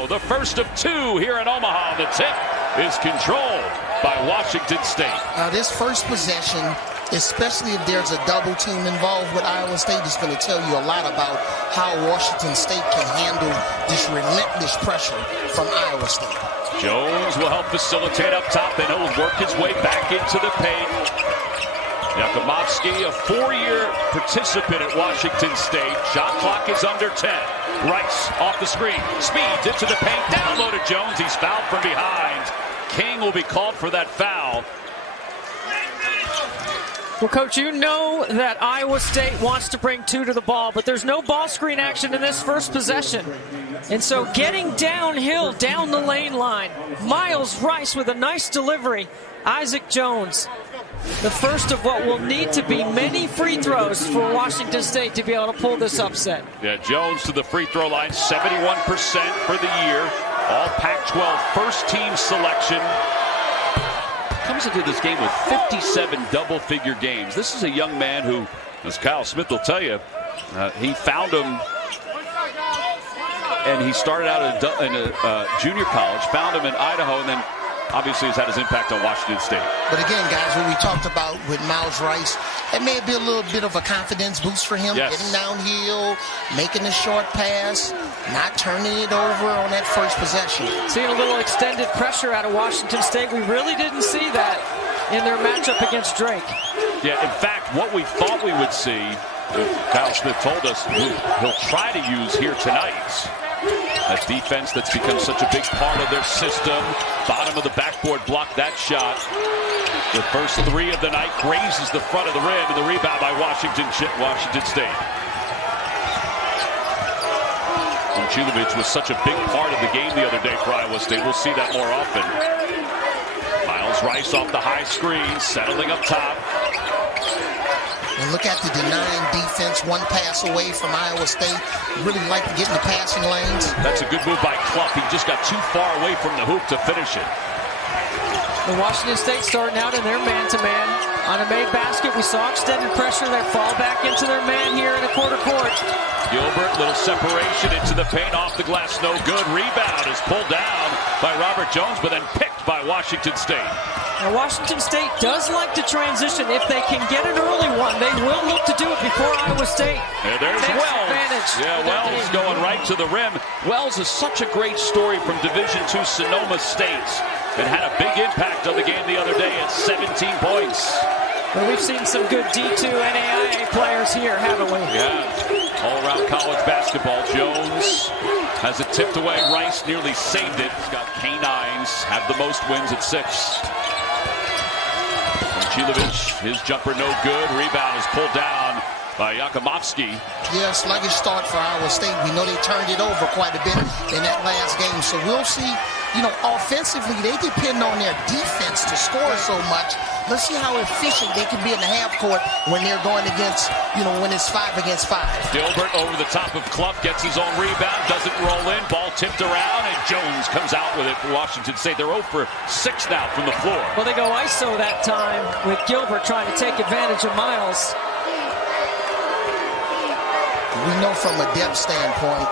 go. The first of two here in Omaha. The tip is controlled by Washington State. This first possession, especially if there's a double team involved with Iowa State, is going to tell you a lot about how Washington State can handle this relentless pressure from Iowa State. Jones will help facilitate up top, then he'll work his way back into the paint. Yakumovsky, a four-year participant at Washington State. Shot clock is under 10. Rice off the screen, speeds into the paint, down low to Jones. He's fouled from behind. King will be called for that foul. Well, Coach, you know that Iowa State wants to bring two to the ball, but there's no ball screen action in this first possession. And so getting downhill, down the lane line, Miles Rice with a nice delivery. Isaac Jones, the first of what will need to be many free throws for Washington State to be able to pull this upset. Yeah, Jones to the free throw line, 71% for the year. All Pac-12 first team selection. Comes into this game with 57 double-figure games. This is a young man who, as Kyle Smith will tell you, he found him, and he started out in a junior college, found him in Idaho, and then obviously has had his impact on Washington State. But again, guys, what we talked about with Miles Rice, it may be a little bit of a confidence boost for him, yes. Getting downhill, making a short pass, not turning it over on that first possession. Seeing a little extended pressure out of Washington State. We really didn't see that in their matchup against Drake. Yeah, in fact, what we thought we would see, Kyle Smith told us, he'll try to use here tonight. That defense that's become such a big part of their system. Bottom of the backboard blocked that shot. The first three of the night grazes the front of the rim, and the rebound by Washington State. Chilovich was such a big part of the game the other day for Iowa State. We'll see that more often. Miles Rice off the high screen, settling up top. And look at the denying defense, one pass away from Iowa State. Really like to get in the passing lanes. That's a good move by Clough. He just got too far away from the hoop to finish it. The Washington State starting out in their man-to-man. On a made basket, we saw extended pressure. They fall back into their man here in the quarter court. Gilbert, little separation into the paint, off the glass, no good. Rebound is pulled down by Robert Jones, but then picked by Washington State. Now, Washington State does like to transition. If they can get an early one, they will look to do it before Iowa State. Yeah, there's Wells. Advantage. Yeah, Wells going right to the rim. Wells is such a great story from Division II Sonoma State. It had a big impact on the game the other day at 17 points. Well, we've seen some good D2 NAIA players here, haven't we? Yeah, all-around college basketball. Jones has it tipped away. Rice nearly saved it. He's got K9s, have the most wins at 6. Chilovich, his jumper no good. Rebound is pulled down by Yakumovsky. Yeah, sluggish start for Iowa State. We know they turned it over quite a bit in that last game. So we'll see, offensively, they depend on their defense to score so much. Let's see how efficient they can be in the half court when they're going against, when it's 5 against 5. Gilbert over the top of Clough, gets his own rebound, doesn't roll in, ball tipped around, and Jones comes out with it for Washington State. They're 0 for 6 now from the floor. Well, they go ISO that time with Gilbert trying to take advantage of Miles. We know from a depth standpoint,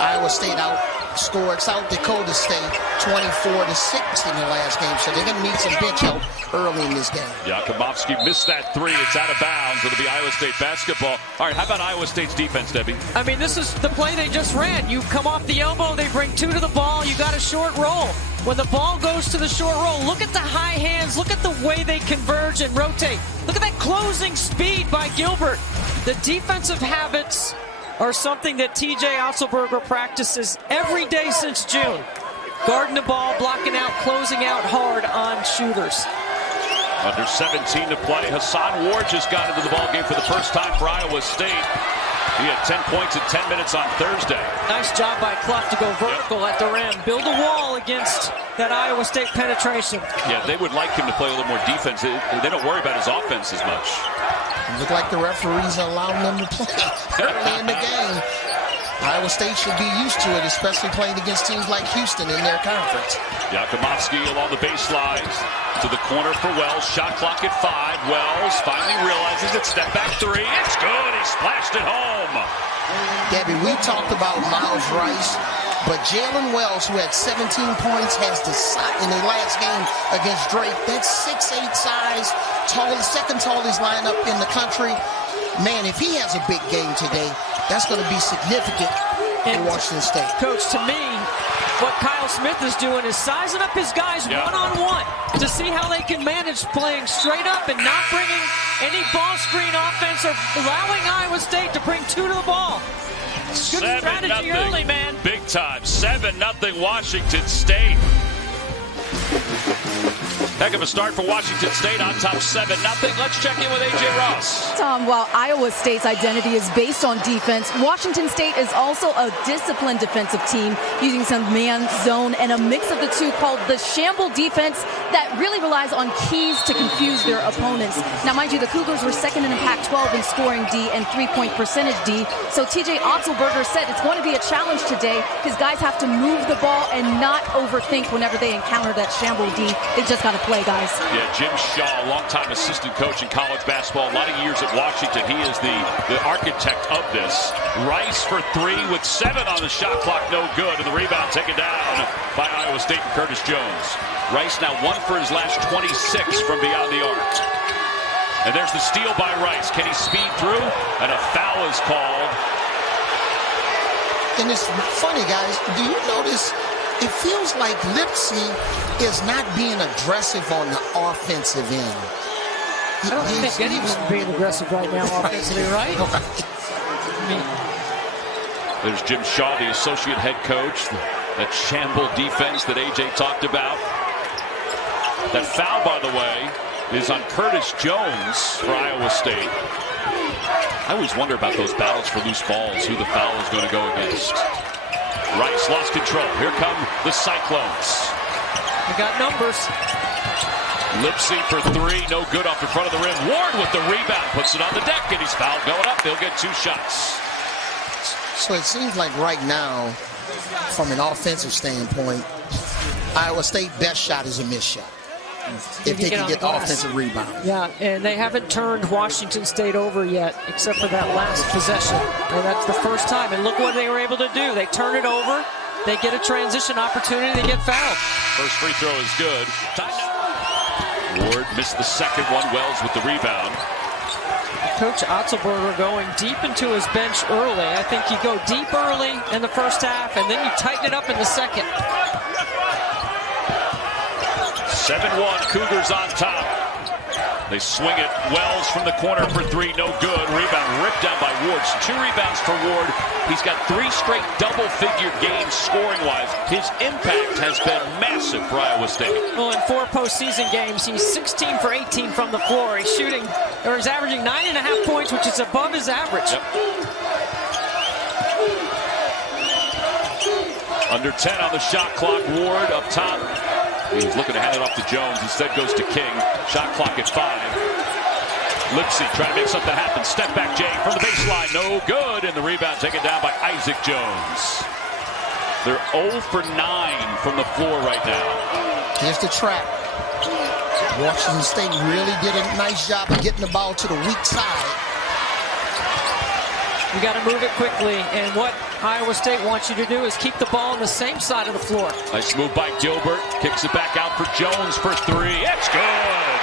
Iowa State outscored South Dakota State 24-6 in the last game, so they're going to need some bench help early in this game. Yakumovsky missed that three. It's out of bounds. It'll be Iowa State basketball. All right, how about Iowa State's defense, Debbie? I mean, this is the play they just ran. You come off the elbow, they bring two to the ball, you got a short roll. When the ball goes to the short roll, look at the high hands, look at the way they converge and rotate. Look at that closing speed by Gilbert. The defensive habits are something that TJ Otzelberger practices every day since June. Guarding the ball, blocking out, closing out hard on shooters. Under 17 to play. Hassan Ward just got into the ball game for the first time for Iowa State. He had 10 points in 10 minutes on Thursday. Nice job by Clough to go vertical at the rim. Build a wall against that Iowa State penetration. Yeah, they would like him to play a little more defense. They don't worry about his offense as much. Look like the referees are allowing them to play early in the game. Iowa State should be used to it, especially playing against teams like Houston in their conference. Yakumovsky along the baseline to the corner for Wells. Shot clock at 5. Wells finally realizes it. Step back three. It's good. He splashed it home. Debbie, we talked about Miles Rice But Jalen Wells, who had 17 points, has in the last game against Drake. That's 6'8" size, second tallest lineup in the country. Man, if he has a big game today, that's going to be significant for Washington State. Coach, to me, what Kyle Smith is doing is sizing up his guys one-on-one to see how they can manage playing straight up and not bringing any ball screen offense or allowing Iowa State to bring two to the ball. Good strategy early, man. Big time. 7-0 Washington State. Heck of a start for Washington State on top 7-0. Let's check in with A.J. Ross. Tom, while Iowa State's identity is based on defense, Washington State is also a disciplined defensive team using some man, zone, and a mix of the two called the shamble defense that really relies on keys to confuse their opponents. Now, mind you, the Cougars were second in the Pac-12 in scoring D and three-point percentage D. So T.J. Otzelberger said it's going to be a challenge today because guys have to move the ball and not overthink whenever they encounter that shamble D. They just got to play, guys. Yeah, Jim Shaw, longtime assistant coach in college basketball, a lot of years at Washington. He is the architect of this. Rice for three with 7 on the shot clock, no good. And the rebound taken down by Iowa State and Curtis Jones. Rice now 1 for his last 26 from beyond the arc. And there's the steal by Rice. Can he speed through? And a foul is called. And it's funny, guys. Do you notice it feels like Lipsy is not being aggressive on the offensive end? I don't think anyone's being aggressive right now offensively, right? There's Jim Shaw, the associate head coach. That shamble defense that A.J. talked about. That foul, by the way, is on Curtis Jones for Iowa State. I always wonder about those battles for loose balls, who the foul is going to go against. Rice lost control. Here come the Cyclones. We got numbers. Lipsy for 3, no good off the front of the rim. Ward with the rebound, puts it on the deck, and he's fouled going up. He'll get 2 shots. So it seems like right now, from an offensive standpoint, Iowa State best shot is a missed shot. If they can get the offensive rebound. Yeah, and they haven't turned Washington State over yet, except for that last possession. And that's the first time. And look what they were able to do. They turn it over. They get a transition opportunity. They get fouled. First free throw is good. Ward missed the second one. Wells with the rebound. Coach Otzelberger going deep into his bench early. I think you go deep early in the first half, and then you tighten it up in the second. 7-1, Cougars on top. They swing it. Wells from the corner for 3, no good. Rebound ripped down by Ward. 2 rebounds for Ward. He's got 3 straight double-figure games scoring-wise. His impact has been massive for Iowa State. Well, in 4 postseason games, he's 16 for 18 from the floor. He's shooting, or he's averaging 9.5 points, which is above his average. Yep. Under 10 on the shot clock. Ward up top. He was looking to hand it off to Jones. Instead goes to King. Shot clock at 5. Lipsy trying to make something happen. Step back, Jay, from the baseline. No good. And the rebound taken down by Isaac Jones. They're 0 for 9 from the floor right now. Here's the trap. Washington State really did a nice job of getting the ball to the weak side. You got to move it quickly, and what Iowa State wants you to do is keep the ball on the same side of the floor. Nice move by Gilbert. Kicks it back out for Jones for 3. It's good.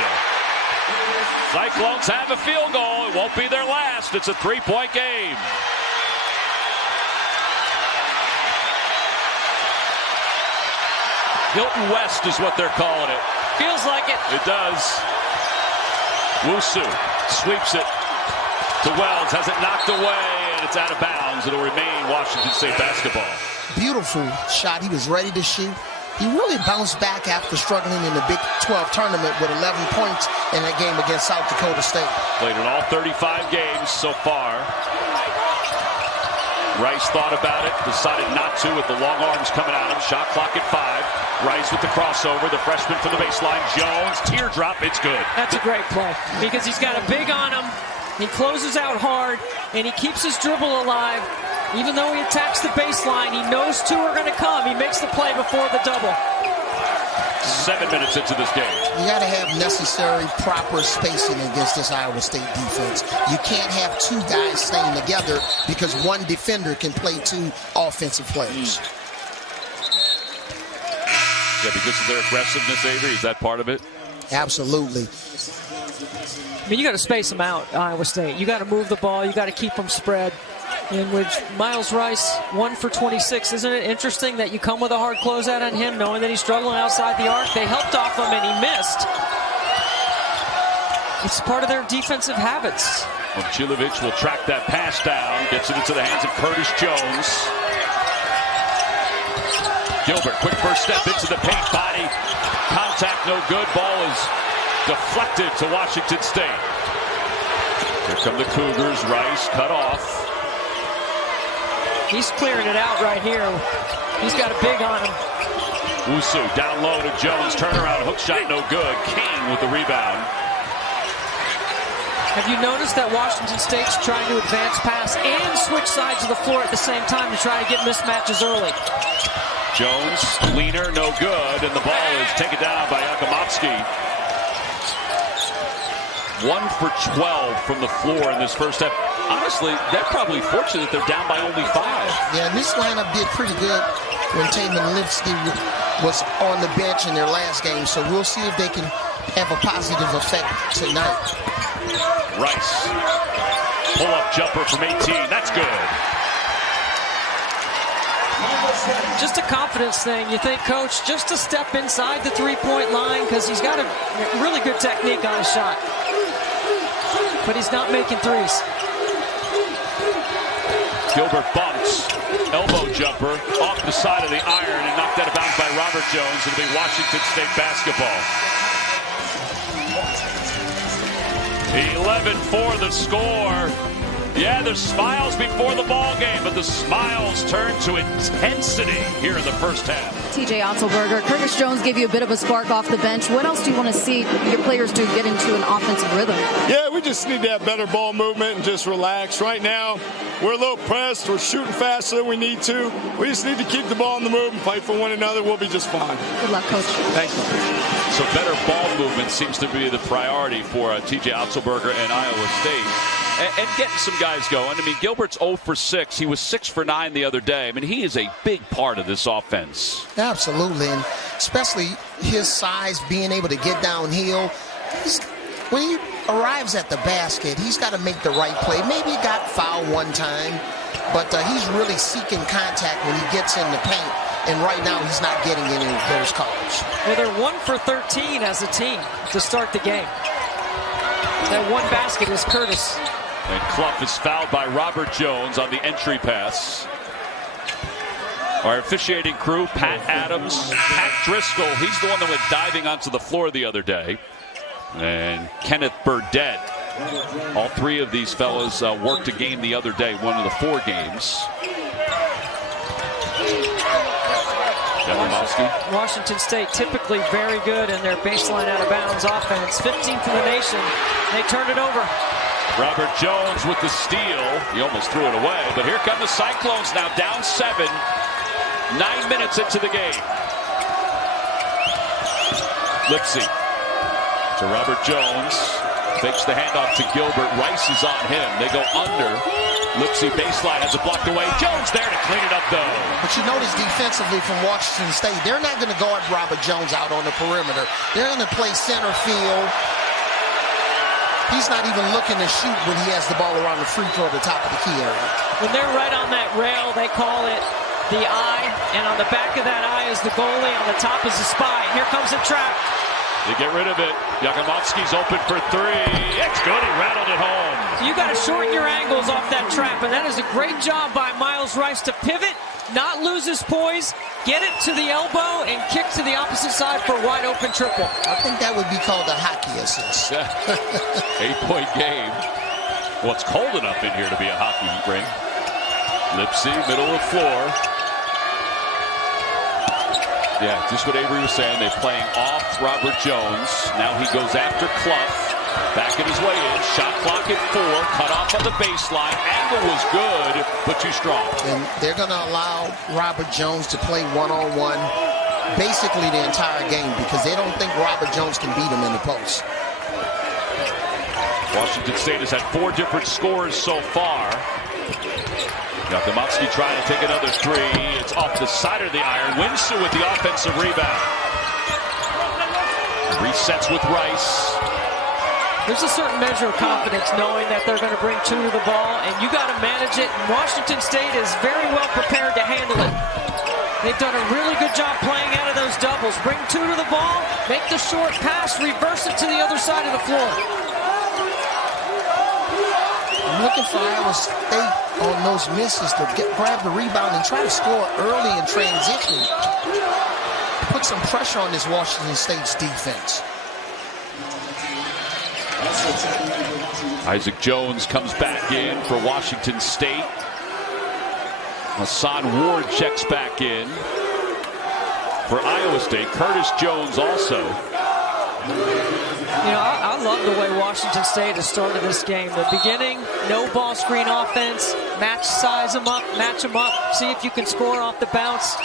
Cyclones have a field goal. It won't be their last. It's a 3-point game. Hilton West is what they're calling it. Feels like it. It does. Wusu sweeps it to Wells. Has it knocked away, and it's out of bounds. It'll remain Washington State basketball. Beautiful shot. He was ready to shoot. He really bounced back after struggling in the Big 12 tournament with 11 points in that game against South Dakota State. Played in all 35 games so far. Rice thought about it, decided not to with the long arms coming at him. Shot clock at 5. Rice with the crossover, the freshman from the baseline. Jones, teardrop, it's good. That's a great play because he's got a big on him. He closes out hard, and he keeps his dribble alive. Even though he attacks the baseline, he knows 2 are going to come. He makes the play before the double. 7 minutes into this game. You got to have necessary, proper spacing against this Iowa State defense. You can't have 2 guys staying together because one defender can play 2 offensive players. that because of their aggressiveness, Avery? Is that part of it? Absolutely. I mean, you got to space them out, Iowa State. You got to move the ball. You got to keep them spread. In which Miles Rice, 1 for 26. Isn't it interesting that you come with a hard closeout on him, knowing that he's struggling outside the arc? They helped off him, and he missed. It's part of their defensive habits. Momcilovic will track that pass down, gets it into the hands of Curtis Jones. Gilbert, quick first step into the paint, body. Contact no good. Ball is deflected to Washington State. Here come the Cougars. Rice cut off. He's clearing it out right here. He's got a big on him. Wusu down low to Jones. Turnaround, hook shot no good. King with the rebound. Have you noticed that Washington State's trying to advance pass and switch sides of the floor at the same time to try to get mismatches early? Jones, leaner, no good, and the ball is taken down by Yakimovsky. 1 for 12 from the floor in this first half. Honestly, they're probably fortunate they're down by only 5. Yeah, this lineup did pretty good when Taman Lipsky was on the bench in their last game, so we'll see if they can have a positive effect tonight. Rice, pull-up jumper from 18. That's good. Just a confidence thing. You think, Coach, just to step inside the three-point line because he's got a really good technique on his shot. But he's not making threes. Gilbert bumps, elbow jumper off the side of the iron and knocked out of bounds by Robert Jones. It'll be Washington State basketball. 11 for the score. Yeah, there's smiles before the ball game, but the smiles turn to intensity here in the first half. TJ Otzelberger, Curtis Jones gave you a bit of a spark off the bench. What else do you want to see your players do to get into an offensive rhythm? Yeah, we just need to have better ball movement and just relax. Right now, we're a little pressed. We're shooting faster than we need to. We just need to keep the ball in the move and fight for one another. We'll be just fine. Good luck, Coach. Thank you. So better ball movement seems to be the priority for TJ Otzelberger and Iowa State. And getting some guys going. I mean, Gilbert's 0 for 6. He was 6 for 9 the other day. I mean, he is a big part of this offense. Absolutely, and especially his size, being able to get downhill. When he arrives at the basket, he's got to make the right play. Maybe he got fouled one time, but he's really seeking contact when he gets in the paint. And right now, he's not getting any of those calls. Well, they're 1 for 13 as a team to start the game. That one basket is Curtis. And Clough is fouled by Robert Jones on the entry pass. Our officiating crew, Pat Adams, Pat Driscoll. He's the one that went diving onto the floor the other day. And Kenneth Burdett. All 3 of these fellas worked a game the other day, one of the 4 games. Washington State typically very good in their baseline out of bounds offense. 15th in the nation. They turned it over. Robert Jones with the steal. He almost threw it away, but here come the Cyclones now down 7. 9 minutes into the game. Lipsy to Robert Jones. Fakes the handoff to Gilbert. Rice is on him. They go under. Lipsy baseline has it blocked away. Jones there to clean it up, though. But you notice defensively from Washington State, they're not going to guard Robert Jones out on the perimeter. They're going to play center field. He's not even looking to shoot when he has the ball around the free throw at the top of the key area. When they're right on that rail, they call it the eye. And on the back of that eye is the goalie. On the top is the spy. Here comes the trap. They get rid of it. Yakimovsky's open for 3. It's good. He rattled it home. You got to shorten your angles off that trap, and that is a great job by Miles Rice to pivot, not lose his poise, get it to the elbow, and kick to the opposite side for a wide open triple. I think that would be called a hockey assist. 8-point game. Well, it's cold enough in here to be a hockey rink. Lipsy, middle of the floor. Yeah, just what Avery was saying. They're playing off Robert Jones. Now he goes after Clough. Backing his way in. Shot clock at 4. Cut off on the baseline. Angle was good, but too strong. And they're going to allow Robert Jones to play one-on-one basically the entire game because they don't think Robert Jones can beat him in the post. Washington State has had 4 different scores so far. Yakimovsky trying to take another 3. It's off the side of the iron. Winsu with the offensive rebound. Resets with Rice. There's a certain measure of confidence knowing that they're going to bring two to the ball, and you got to manage it. Washington State is very well prepared to handle it. They've done a really good job playing out of those doubles. Bring two to the ball, make the short pass, reverse it to the other side of the floor. I'm looking for Iowa State on those misses to grab the rebound and try to score early in transition. Put some pressure on this Washington State's defense. Isaac Jones comes back in for Washington State. Hassan Ward checks back in for Iowa State. Curtis Jones also. You know, I love the way Washington State has started this game. The beginning, no ball screen offense, size them up, match them up, see if you can score off the bounce.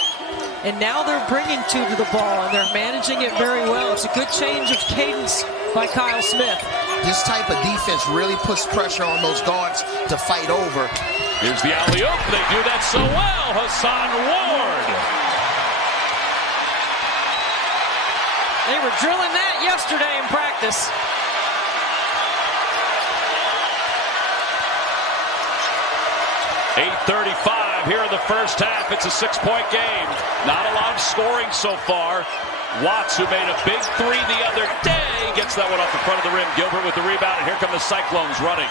And now they're bringing two to the ball, and they're managing it very well. It's a good change of cadence by Kyle Smith. This type of defense really puts pressure on those guards to fight over. Here's the alley-oop. They do that so well. Hassan Ward. They were drilling that yesterday in practice. .8:35 here in the first half. It's a 6-point game. Not a lot of scoring so far. Watts, who made a big three the other day, gets that one off the front of the rim. Gilbert with the rebound, and here come the Cyclones running.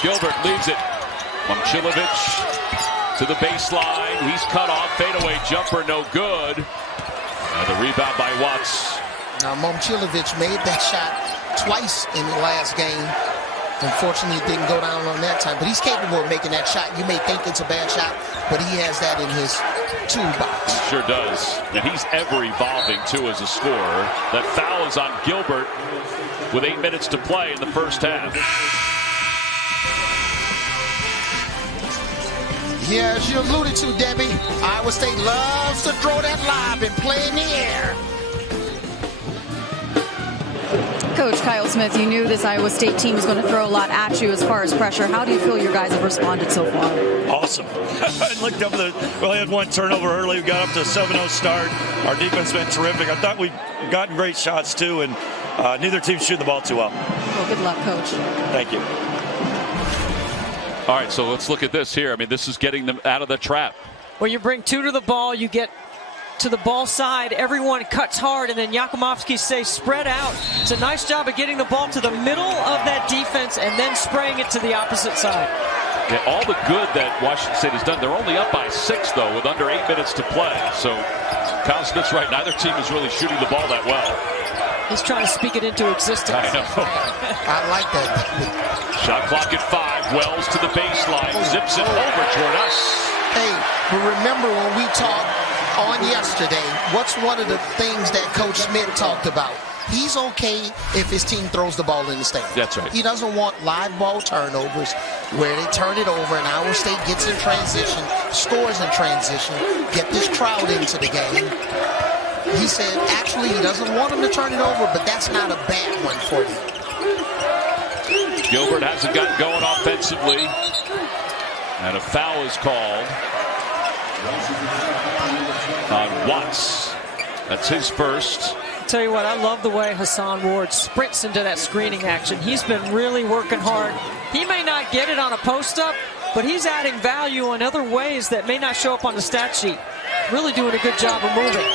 Gilbert leaves it. Momcilovic to the baseline. He's cut off. Fadeaway jumper, no good. And the rebound by Watts. Now, Momcilovic made that shot twice in the last game. Unfortunately, it didn't go down on that time, but he's capable of making that shot. You may think it's a bad shot, but he has that in his toolbox. Sure does. And he's ever evolving, too, as a scorer. That foul is on Gilbert with 8 minutes to play in the first half. Yeah, as you alluded to, Debbie, Iowa State loves to throw that lob and play in the air. Coach Kyle Smith, you knew this Iowa State team was going to throw a lot at you as far as pressure. How do you feel your guys have responded so far? Awesome. I looked up we only had one turnover early. We got up to a 7-0 start. Our defense has been terrific. I thought we'd gotten great shots, too, and neither team's shooting the ball too well. Well, good luck, Coach. Thank you. All right, so let's look at this here. I mean, this is getting them out of the trap. Well, you bring two to the ball, you get to the ball side, everyone cuts hard, and then Yakumovsky stays spread out. It's a nice job of getting the ball to the middle of that defense and then spraying it to the opposite side. Yeah, all the good that Washington State has done. They're only up by 6, though, with under 8 minutes to play. So Kyle Smith's right. Neither team is really shooting the ball that well. He's trying to speak it into existence. I know. I like that. Shot clock at 5. Wells to the baseline. Zips it over toward us. Hey, but remember when we talked on yesterday, what's one of the things that Coach Smith talked about? He's okay if his team throws the ball in the stands. That's right. He doesn't want live ball turnovers where they turn it over and Iowa State gets in transition, scores in transition, get this crowd into the game. He said actually he doesn't want them to turn it over, but that's not a bad one for you. Gilbert hasn't gotten going offensively. And a foul is called on Watts. That's his first. Tell you what, I love the way Hassan Ward sprints into that screening action. He's been really working hard. He may not get it on a post-up, but he's adding value in other ways that may not show up on the stat sheet. Really doing a good job of moving.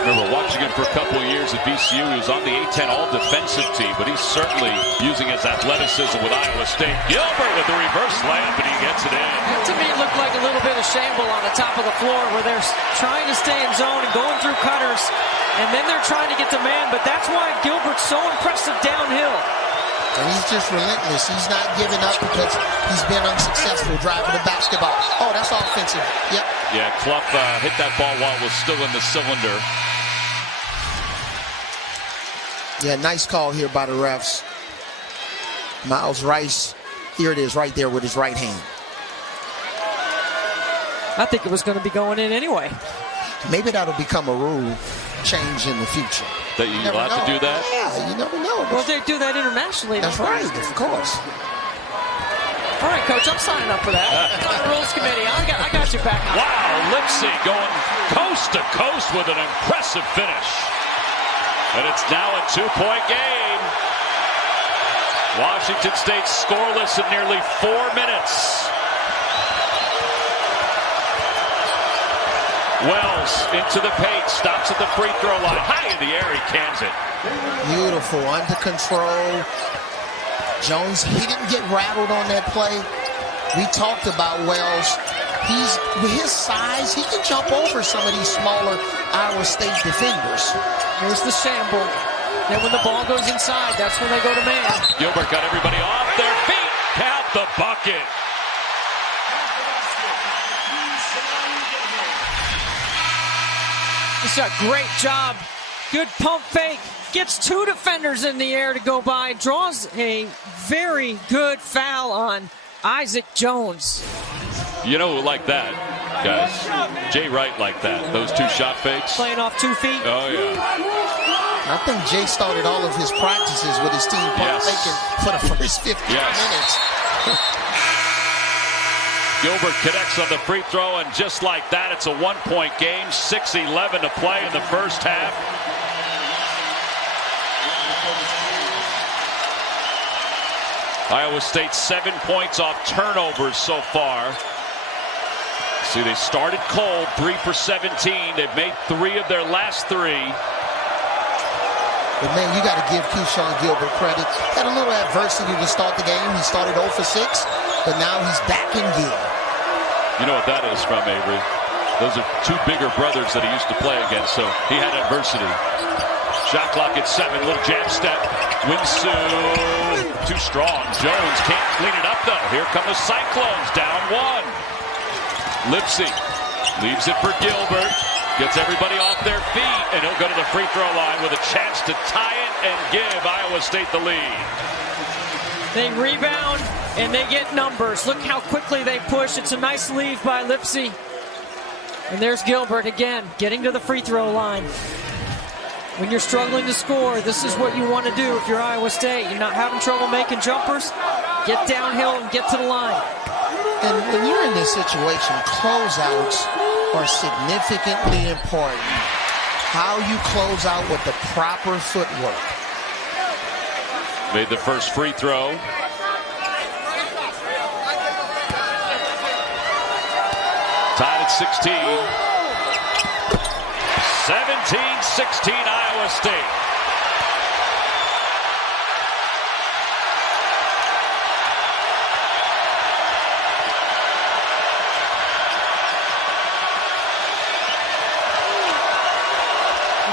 Remember watching him for a couple of years at VCU. He was on the A-10 all-defensive team, but he's certainly using his athleticism with Iowa State. Gilbert with the reverse layup, and he gets it in. That to me looked like a little bit of shamble on the top of the floor where they're trying to stay in zone and going through cutters, and then they're trying to get to man, but that's why Gilbert's so impressive downhill. And he's just relentless. He's not giving up because he's been unsuccessful driving the basketball. Oh, that's offensive. Yep. Yeah, Clough hit that ball while it was still in the cylinder. Yeah, nice call here by the refs. Miles Rice, here it is right there with his right hand. I think it was going to be going in anyway. Maybe that'll become a rule change in the future. That you're allowed to do that? Yeah, you never know. Well, they do that internationally. That's right, of course. All right, Coach, I'm signing up for that. On the Rules Committee, I got you back. Wow, Lipsy going coast to coast with an impressive finish. And it's now a 2-point game. Washington State scoreless in nearly 4 minutes. Wells into the paint, stops at the free throw line. High in the air, he cans it. Beautiful, under control. Jones, he didn't get rattled on that play. We talked about Wells. With his size, he can jump over some of these smaller Iowa State defenders. Here's the shamble. Then when the ball goes inside, that's when they go to man. Gilbert got everybody off their feet. Count the bucket. It's a great job. Good pump fake. Gets 2 defenders in the air to go by. Draws a very good foul on Isaac Jones. You know who like that, guys? Jay Wright like that. Those 2 shot fakes. Playing off 2 feet. Oh, yeah. I think Jay started all of his practices with his team pump faking for the first 15 minutes. Gilbert connects on the free throw, and just like that, it's a 1-point game. 6:11 to play in the first half. Iowa State 7 points off turnovers so far. See, they started cold, 3 for 17. They've made 3 of their last 3. But, man, you got to give Keyshawn Gilbert credit. Had a little adversity to start the game. He started 0 for 6, but now he's back in gear. You know what that is from, Avery? Those are 2 bigger brothers that he used to play against, so he had adversity. Shot clock at 7, little jab step. Winsue, too strong. Jones can't clean it up, though. Here come the Cyclones, down 1. Lipsy leaves it for Gilbert. Gets everybody off their feet, and he'll go to the free throw line with a chance to tie it and give Iowa State the lead. They rebound, and they get numbers. Look how quickly they push. It's a nice leave by Lipsy. And there's Gilbert again, getting to the free throw line. When you're struggling to score, this is what you want to do if you're Iowa State. You're not having trouble making jumpers. Get downhill and get to the line. And when you're in this situation, closeouts are significantly important. How you close out with the proper footwork. Made the first free throw. Tied at 16. 17-16 Iowa State.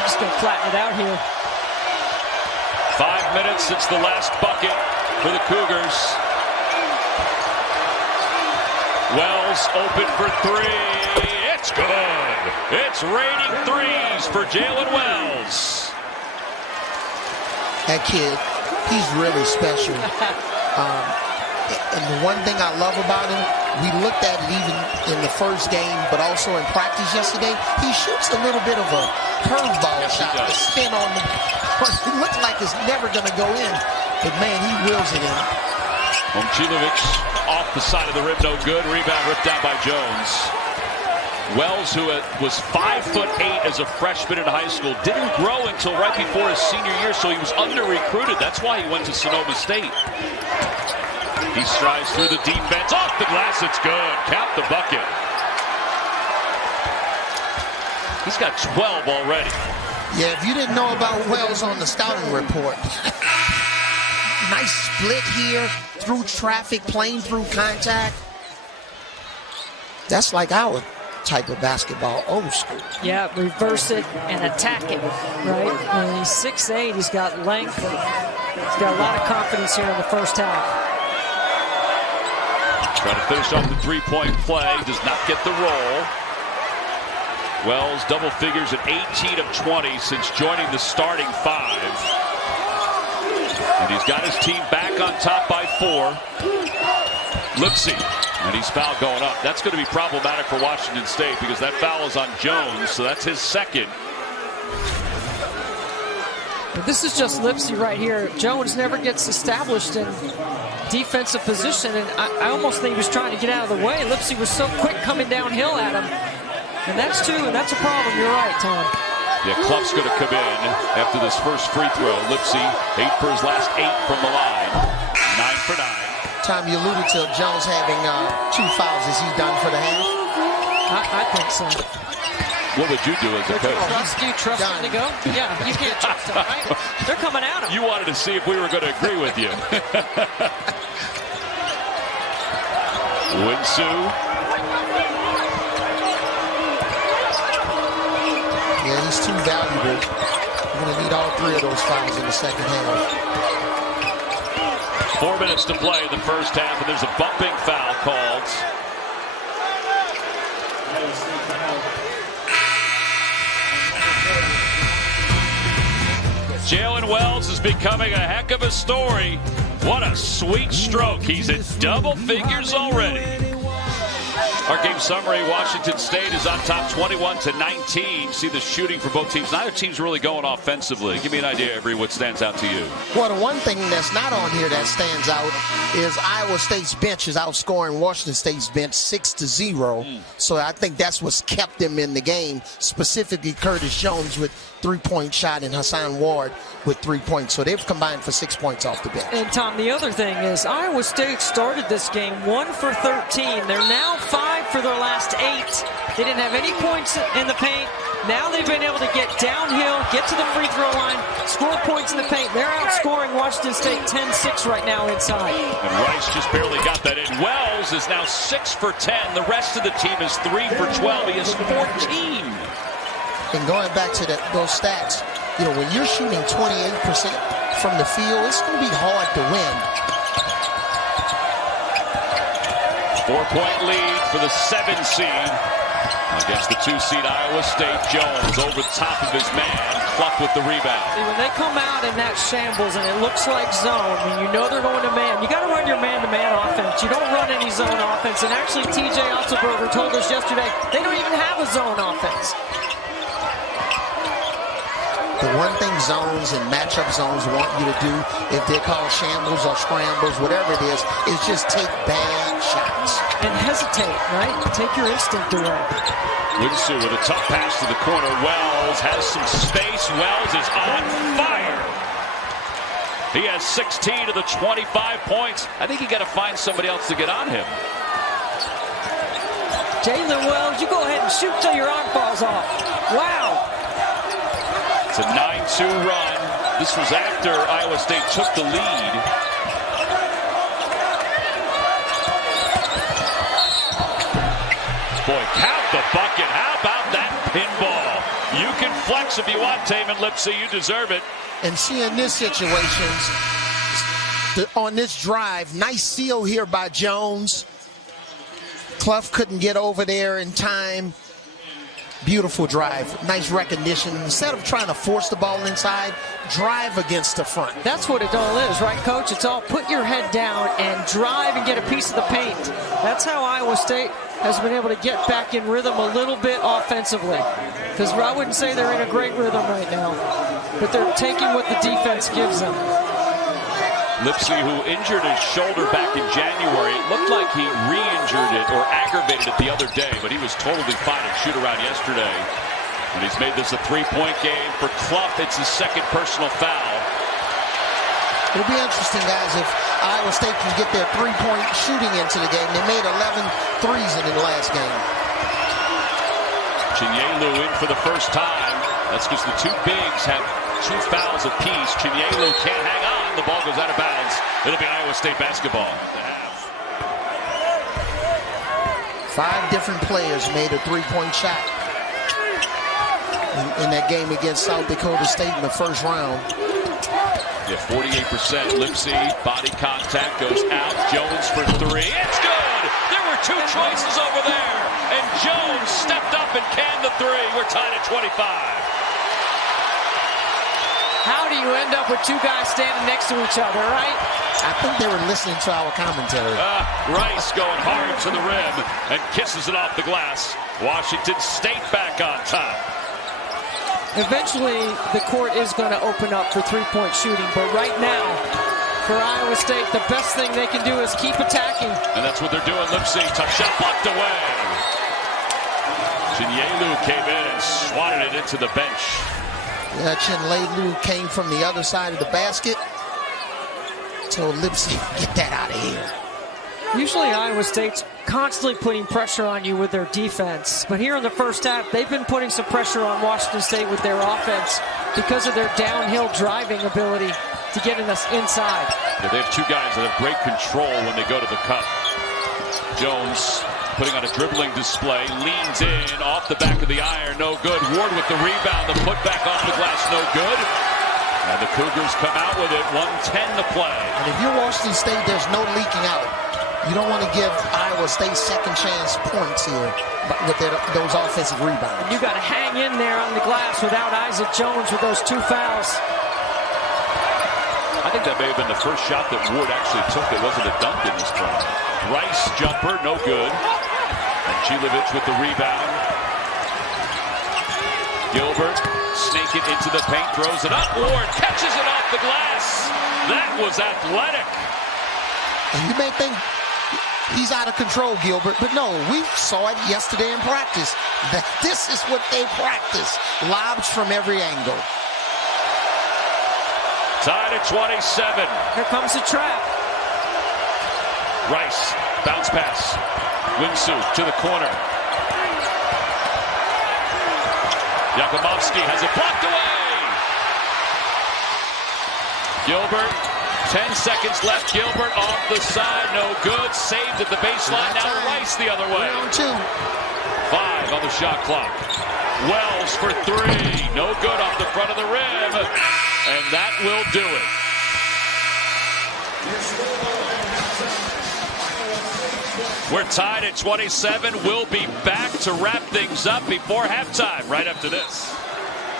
Just going to flatten it out here. 5 minutes since the last bucket for the Cougars. Wells open for 3. It's good. It's raining 3s for Jalen Wells. That kid, he's really special. And the one thing I love about him, we looked at it even in the first game, but also in practice yesterday, he shoots a little bit of a curveball shot, a spin on the. It looks like it's never going to go in, but man, he wheels it in. Momcilovic off the side of the rim, no good. Rebound ripped down by Jones. Wells, who was 5'8" as a freshman in high school, didn't grow until right before his senior year, so he was under-recruited. That's why he went to Sonoma State. He strides through the defense. Off the glass, it's good. Count the bucket. He's got 12 already. Yeah, if you didn't know about Wells on the scouting report. Nice split here, through traffic, playing through contact. That's like our type of basketball, old school. Yeah, reverse it and attack it, right? And he's 6'8", he's got length. He's got a lot of confidence here in the first half. Trying to finish off the three-point play, does not get the roll. Wells double figures at 18 of 20 since joining the starting 5. And he's got his team back on top by 4. Lipsy, and he's fouled going up. That's going to be problematic for Washington State because that foul is on Jones, so that's his second. But this is just Lipsy right here. Jones never gets established in defensive position, and I almost think he was trying to get out of the way. Lipsy was so quick coming downhill at him. And that's 2, and that's a problem. You're right, Tom. Yeah, Clough's going to come in after this first free throw. Lipsy, 8 for his last 8 from the line. 9 for 9. Tom, you alluded to Jones having 2 fouls. Is he done for the half? I think so. What would you do as a coach? Do you trust him to go? Yeah, you can't trust him, right? They're coming at him. You wanted to see if we were going to agree with you. Winsue. Yeah, he's too valuable. We're going to need all 3 of those fouls in the second half. 4 minutes to play in the first half, and there's a bumping foul called. Jalen Wells is becoming a heck of a story. What a sweet stroke. He's at double figures already. Our game summary, Washington State is on top 21-19. See the shooting for both teams. Neither team's really going offensively. Give me an idea, Avery, what stands out to you. Well, the one thing that's not on here that stands out is Iowa State's bench is outscoring Washington State's bench 6-0. So I think that's what's kept them in the game, specifically Curtis Jones with 3-point shot and Hassan Ward with 3 points. So they've combined for 6 points off the bench. And Tom, the other thing is Iowa State started this game 1 for 13. They're now 5 for their last 8. They didn't have any points in the paint. Now they've been able to get downhill, get to the free throw line, score points in the paint. They're outscoring Washington State 10-6 right now inside. And Rice just barely got that in. Wells is now 6 for 10. The rest of the team is 3 for 12. He has 14. And going back to those stats, you know, when you're shooting 28% from the field, it's going to be hard to win. 4-point lead for the 7 seed against the 2 seed Iowa State. Jones over the top of his man. Clough with the rebound. See, when they come out in that shambles and it looks like zone, and you know they're going to man, you got to run your man-to-man offense. You don't run any zone offense. And actually, TJ Otzelberger told us yesterday they don't even have a zone offense. The one thing zones and matchup zones want you to do, if they're called shambles or scrambles, whatever it is just take bad shots. And hesitate, right? Take your instinct away. Winsue with a tough pass to the corner. Wells has some space. Wells is on fire. He has 16 of the 25 points. I think you got to find somebody else to get on him. Jalen Wells, you go ahead and shoot till your arm falls off. Wow. It's a 9-2 run. This was after Iowa State took the lead. Boy, count the bucket. How about that pinball? You can flex if you want, Taman Lipsy. You deserve it. And see, in this situation, on this drive, nice seal here by Jones. Clough couldn't get over there in time. Beautiful drive, nice recognition. Instead of trying to force the ball inside, drive against the front. That's what it all is, right, Coach? It's all put your head down and drive and get a piece of the paint. That's how Iowa State has been able to get back in rhythm a little bit offensively. Because I wouldn't say they're in a great rhythm right now, but they're taking what the defense gives them. Lipsy, who injured his shoulder back in January, it looked like he re-injured it or aggravated it the other day, but he was totally fine at shoot-around yesterday. And he's made this a 3-point game. For Clough, it's his second personal foul. It'll be interesting, guys, if Iowa State can get their 3-point shooting into the game. They made 11 threes in the last game. Chinyelu in for the first time. That's because the 2 bigs have 2 fouls apiece. Chinyelu can't hang on. The ball goes out of bounds. It'll be Iowa State basketball. 5 different players made a 3-point shot in that game against South Dakota State in the first round. Yeah, 48%. Lipsy, body contact, goes out. Jones for 3. It's good! There were 2 choices over there. And Jones stepped up and canned the 3. We're tied at 25. How do you end up with 2 guys standing next to each other, right? I think they were listening to our commentary. Rice going hard to the rim and kisses it off the glass. Washington State back on top. Eventually, the court is going to open up for 3-point shooting, but right now, for Iowa State, the best thing they can do is keep attacking. And that's what they're doing. Lipsy, tough shot blocked away. Chinyelu came in and swatted it into the bench. Yeah, Chinyelu came from the other side of the basket. Told Lipsy, get that out of here. Usually Iowa State's constantly putting pressure on you with their defense. But here in the first half, they've been putting some pressure on Washington State with their offense because of their downhill driving ability to get in us inside. Yeah, they have two guys that have great control when they go to the cup. Jones putting on a dribbling display, leans in, off the back of the iron, no good. Ward with the rebound, the putback off the glass, no good. And the Cougars come out with it, 1:10 to play. And if you're Washington State, there's no leaking out. You don't want to give Iowa State second chance points here with those offensive rebounds. And you got to hang in there on the glass without Isaac Jones with those two fouls. I think that may have been the first shot that Ward actually took that wasn't a dunk in this tournament. Rice jumper, no good. And Chilovich with the rebound. Gilbert snake it into the paint, throws it up. Ward catches it off the glass. That was athletic. And you may think he's out of control, Gilbert, but no, we saw it yesterday in practice. That this is what they practice. Lobs from every angle. Tied at 27. Here comes the trap. Rice, bounce pass. Winsu to the corner. Yakumovsky has it blocked away. Gilbert, 10 seconds left. Gilbert off the side, no good. Saved at the baseline. Now Rice the other way. Round two. 5 on the shot clock. Wells for 3. No good off the front of the rim. And that will do it. We're tied at 27. We'll be back to wrap things up before halftime right after this.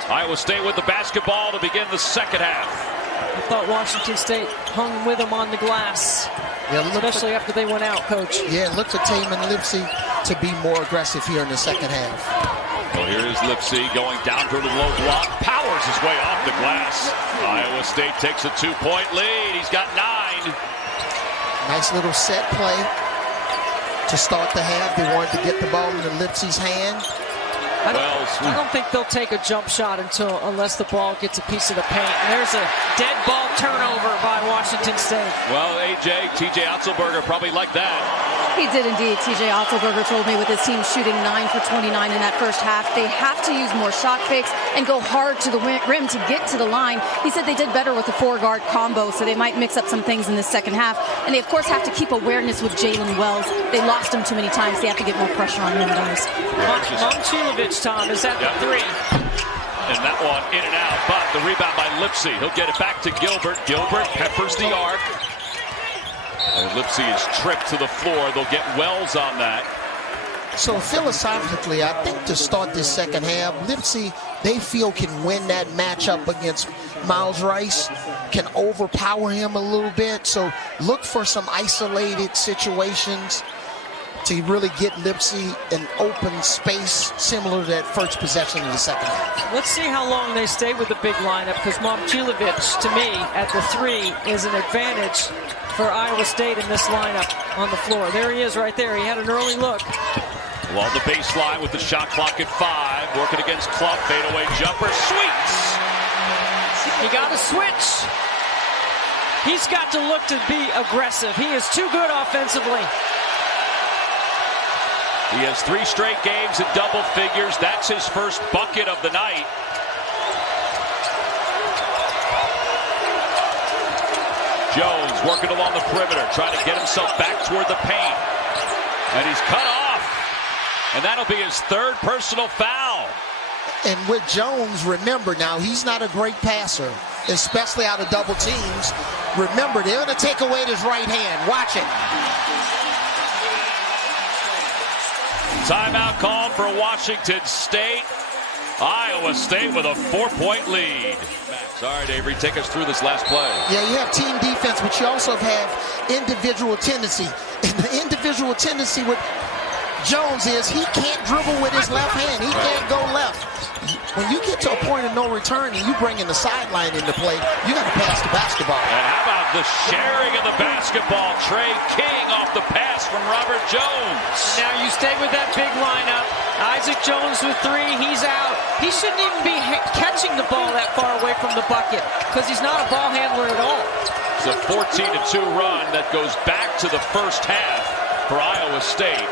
Iowa State with the basketball to begin the second half. I thought Washington State hung with them on the glass, especially after they went out, Coach. Yeah, look for Taman Lipsy to be more aggressive here in the second half. Well, here is Lipsy going down to the low block. Powers his way off the glass. Iowa State takes a 2-point lead. He's got 9. Nice little set play to start the half. They wanted to get the ball into Lipsy's hand. I don't think they'll take a jump shot unless the ball gets a piece of the paint. And there's a dead ball turnover by Washington State. Well, TJ Otzelberger probably liked that. He did indeed. TJ Otzelberger told me with his team shooting 9 for 29 in that first half, they have to use more shot fakes and go hard to the rim to get to the line. He said they did better with the 4-guard combo, so they might mix up some things in the second half. And they, of course, have to keep awareness with Jalen Wells. They lost him too many times. They have to get more pressure on him, guys. Momcilovic, Tom, is at the 3. And that one in and out, but the rebound by Lipsy. He'll get it back to Gilbert. Gilbert peppers the arc. And Lipsy is tripped to the floor. They'll get Wells on that. So philosophically, I think to start this second half, Lipsy, they feel can win that matchup against Miles Rice, can overpower him a little bit. So look for some isolated situations to really get Lipsy an open space similar to that first possession in the second half. Let's see how long they stay with the big lineup, because Momcilovic, to me, at the 3 is an advantage for Iowa State in this lineup on the floor. There he is right there. He had an early look. Along the baseline with the shot clock at 5. Working against Clough. Fadeaway jumper. Sweets! He got a switch. He's got to look to be aggressive. He is too good offensively. He has 3 straight games in double figures. That's his first bucket of the night. Jones working along the perimeter, trying to get himself back toward the paint. And he's cut off. And that'll be his 3rd personal foul. And with Jones, remember now, he's not a great passer, especially out of double teams. Remember, they're going to take away his right hand. Watch it. Timeout called for Washington State. Iowa State with a 4-point lead. All right, Avery, take us through this last play. Yeah, you have team defense, but you also have individual tendency. And the individual tendency with Jones is he can't dribble with his left hand. He can't go left. when you get to a point of no return and you bring in the sideline into play, you got to pass the basketball. And how about the sharing of the basketball? Trey King off the pass from Robert Jones. Now you stay with that big lineup. Isaac Jones with 3. He's out. He shouldn't even be catching the ball that far away from the bucket because he's not a ball handler at all. It's a 14-2 run that goes back to the first half for Iowa State.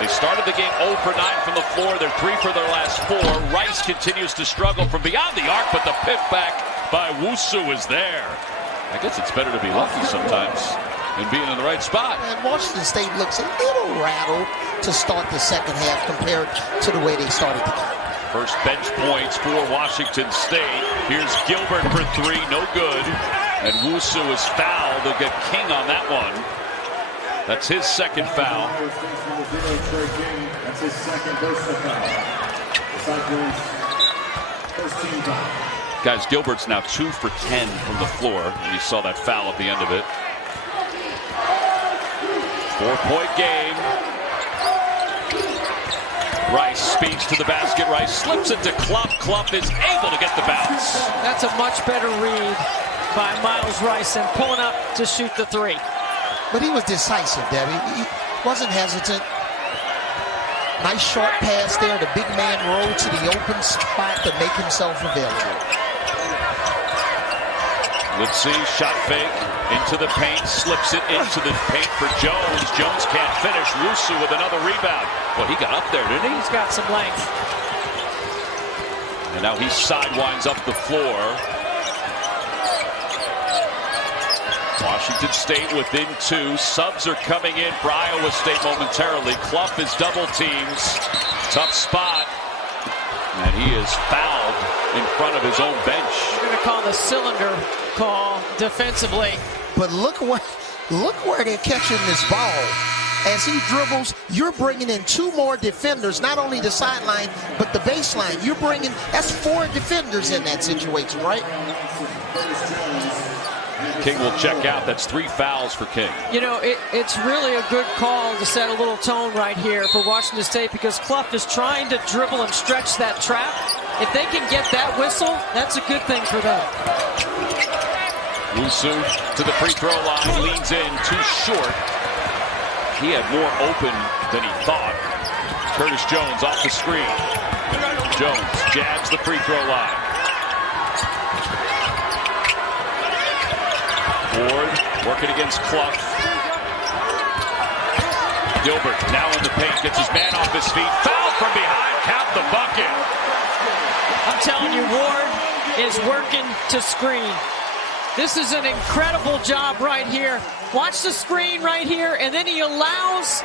They started the game 0 for 9 from the floor. They're 3 for their last 4. Rice continues to struggle from beyond the arc, but the pick back by Wusu is there. I guess it's better to be lucky sometimes than being in the right spot. And Washington State looks a little rattled to start the second half compared to the way they started the game. First bench points for Washington State. Here's Gilbert for 3, no good. And Wusu is fouled. They'll get King on that one. That's his second foul. That's his second personal foul. Guys, Gilbert's now 2 for 10 from the floor. And you saw that foul at the end of it. 4-point game. Rice speeds to the basket. Rice slips it to Clough. Clough is able to get the bounce. That's a much better read by Miles Rice and pulling up to shoot the 3. But he was decisive, Debbie. He wasn't hesitant. Nice short pass there. The big man rolled to the open spot to make himself available. Let's see, shot fake into the paint, slips it into the paint for Jones. Jones can't finish. Wusu with another rebound. Well, he got up there, didn't he? He's got some length. And now he sidewinds up the floor. Washington State within 2. Subs are coming in for Iowa State momentarily. Clough is double teams. Tough spot. And he is fouled in front of his own bench. We're going to call the cylinder call defensively. But look where they're catching this ball. As he dribbles, you're bringing in 2 more defenders, not only the sideline, but the baseline. You're bringing, that's 4 defenders in that situation, right? King will check out. That's 3 fouls for King. You know, it's really a good call to set a little tone right here for Washington State because Clough is trying to dribble and stretch that trap. If they can get that whistle, that's a good thing for them. Wusu to the free throw line, leans in, too short. He had more open than he thought. Curtis Jones off the screen. Jones jabs the free throw line. Ward working against Clough. Gilbert now in the paint, gets his man off his feet. Foul from behind, count the bucket. I'm telling you, Ward is working to screen. This is an incredible job right here. Watch the screen right here, and then he allows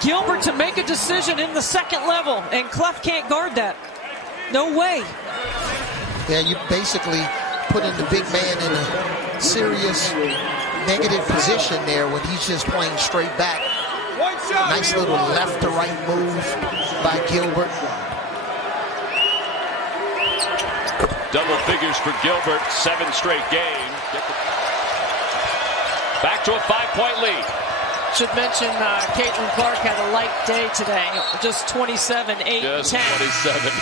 Gilbert to make a decision in the second level, and Clough can't guard that. No way. Yeah, you basically putting the big man in a serious negative position there when he's just playing straight back. Nice little left to right move by Gilbert. Double figures for Gilbert, 7 straight game. Back to a 5-point lead. Should mention Caitlin Clark had a light day today. Just 27, 8, Just 10. 27.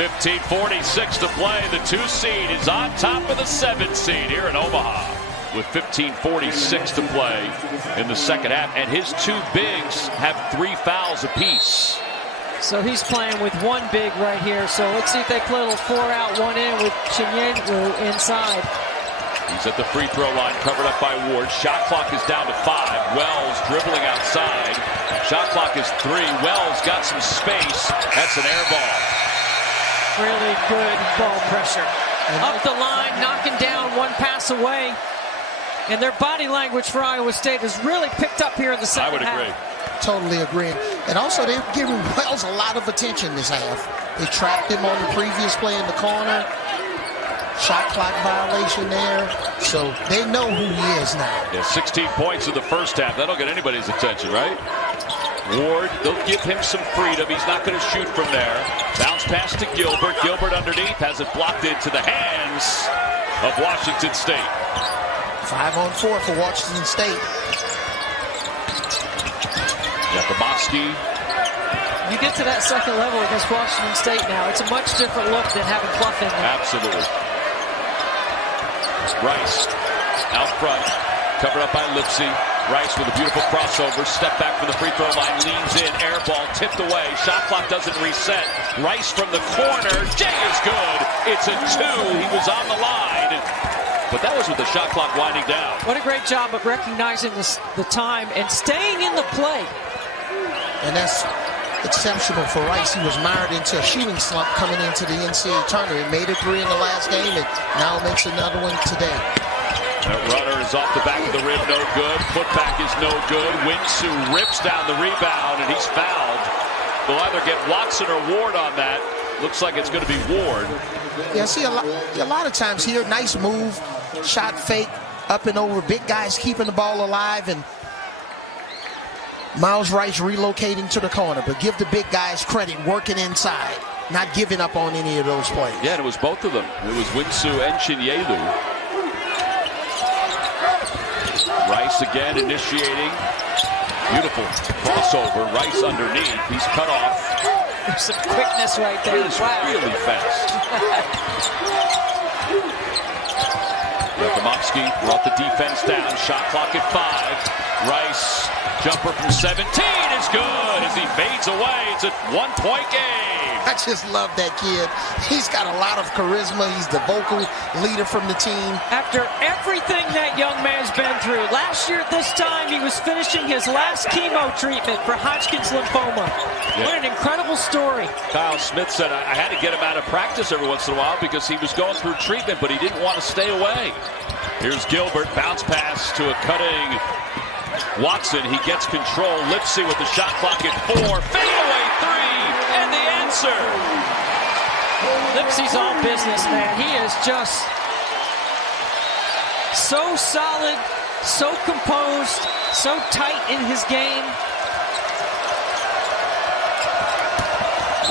15:46 to play. The 2 seed is on top of the 7 seed here in Omaha with 15:46 to play in the second half. And his 2 bigs have 3 fouls apiece. So he's playing with 1 big right here. So let's see if they play a little 4 out, 1 in with Chinyenwu inside. He's at the free throw line, covered up by Ward. Shot clock is down to 5. Wells dribbling outside. Shot clock is 3. Wells got some space. That's an air ball. Really good ball pressure. Up the line, knocking down 1 pass away. And their body language for Iowa State has really picked up here in the second half. I would agree. Totally agreeing. And also, they're giving Wells a lot of attention this half. They trapped him on the previous play in the corner. Shot clock violation there. So they know who he is now. Yeah, 16 points in the first half. That'll get anybody's attention, right? Ward, they'll give him some freedom. He's not going to shoot from there. Bounce pass to Gilbert. Gilbert underneath has it blocked into the hands of Washington State. 5-on-4 for Washington State. Jakumovski You get to that second level against Washington State now. It's a much different look than having Clough in there. Absolutely. Rice out front, covered up by Lipsy. Rice with a beautiful crossover, step back from the free throw line, leans in, air ball tipped away. Shot clock doesn't reset. Rice from the corner. Jay is good. It's a 2. He was on the line. But that was with the shot clock winding down. What a great job of recognizing the time and staying in the play. And that's exceptional for Rice. He was mired into a shooting slump coming into the NCAA tournament. Made a 3 in the last game and now makes another one today. That runner is off the back of the rim, no good. Putback is no good. Winsu rips down the rebound, and he's fouled. They'll either get Watson or Ward on that. Looks like it's going to be Ward. Yeah, see, a lot of times here, nice move, shot fake, up and over. Big guys keeping the ball alive, and Miles Rice relocating to the corner. But give the big guys credit, working inside, not giving up on any of those plays. Yeah, and it was both of them. It was Winsu and Chinyelu. Rice again initiating. Beautiful crossover. Rice underneath. He's cut off. There's some quickness right there. He's wow. really fast. Yakumovsky brought the defense down. Shot clock at 5. Rice, jumper from 17 is good as he fades away. It's a 1-point game. I just love that kid. He's got a lot of charisma. He's the vocal leader from the team. After everything that young man's been through, last year at this time he was finishing his last chemo treatment for Hodgkin's lymphoma. Yeah. What an incredible story. Kyle Smith said, I had to get him out of practice every once in a while because he was going through treatment, but he didn't want to stay away. Here's Gilbert, bounce pass to a cutting Watson. He gets control. Lipsy with the shot clock at 4. Fadeaway 3. And the answer. Lipsy's all business, man. He is just so solid, so composed, so tight in his game.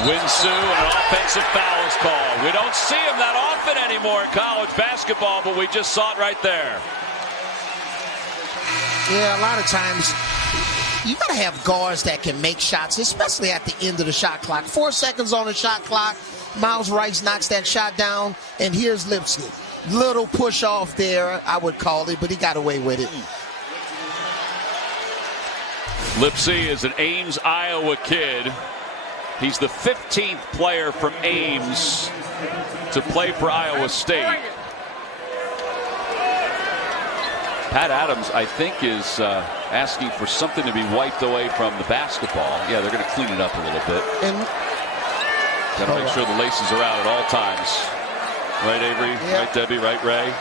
Winsu, and an offensive foul is called. We don't see him that often anymore in college basketball, but we just saw it right there. Yeah, a lot of times you got to have guards that can make shots, especially at the end of the shot clock. 4 seconds on the shot clock. Miles Rice knocks that shot down, and here's Lipsy. Little push off there, I would call it, but he got away with it. Lipsy is an Ames, Iowa kid. He's the 15th player from Ames to play for Iowa State. Pat Adams, I think, is asking for something to be wiped away from the basketball. Yeah, they're going to clean it up a little bit. And got to make sure the laces are out at all times. Right, Avery? Yeah. Right, Debbie? Right, Ray?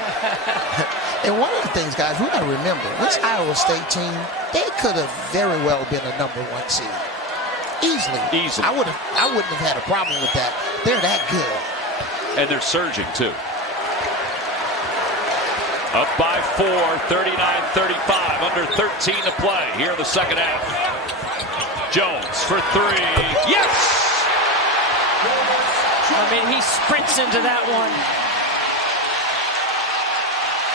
And one of the things, guys, we got to remember, this Iowa State team, they could have very well been a #1 seed. Easily. I wouldn't have had a problem with that. They're that good. And they're surging, too. Up by 4, 39-35, under 13 to play here in the second half. Jones for 3. Yes! I mean, he sprints into that one.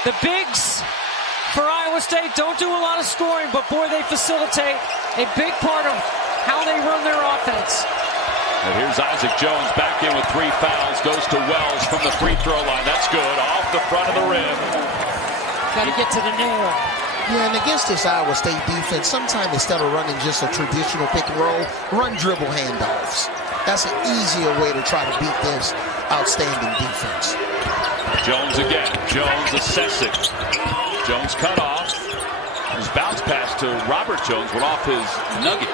The bigs for Iowa State don't do a lot of scoring, but boy, they facilitate a big part of how they run their offense. And here's Isaac Jones back in with 3 fouls. Goes to Wells from the free throw line. That's good. Off the front of the rim. Got to get to the nail. Yeah, and against this Iowa State defense, sometimes instead of running just a traditional pick and roll, run dribble handoffs. That's an easier way to try to beat this outstanding defense. Jones again. Jones assessing. Jones cut off. His bounce pass to Robert Jones went off his nugget.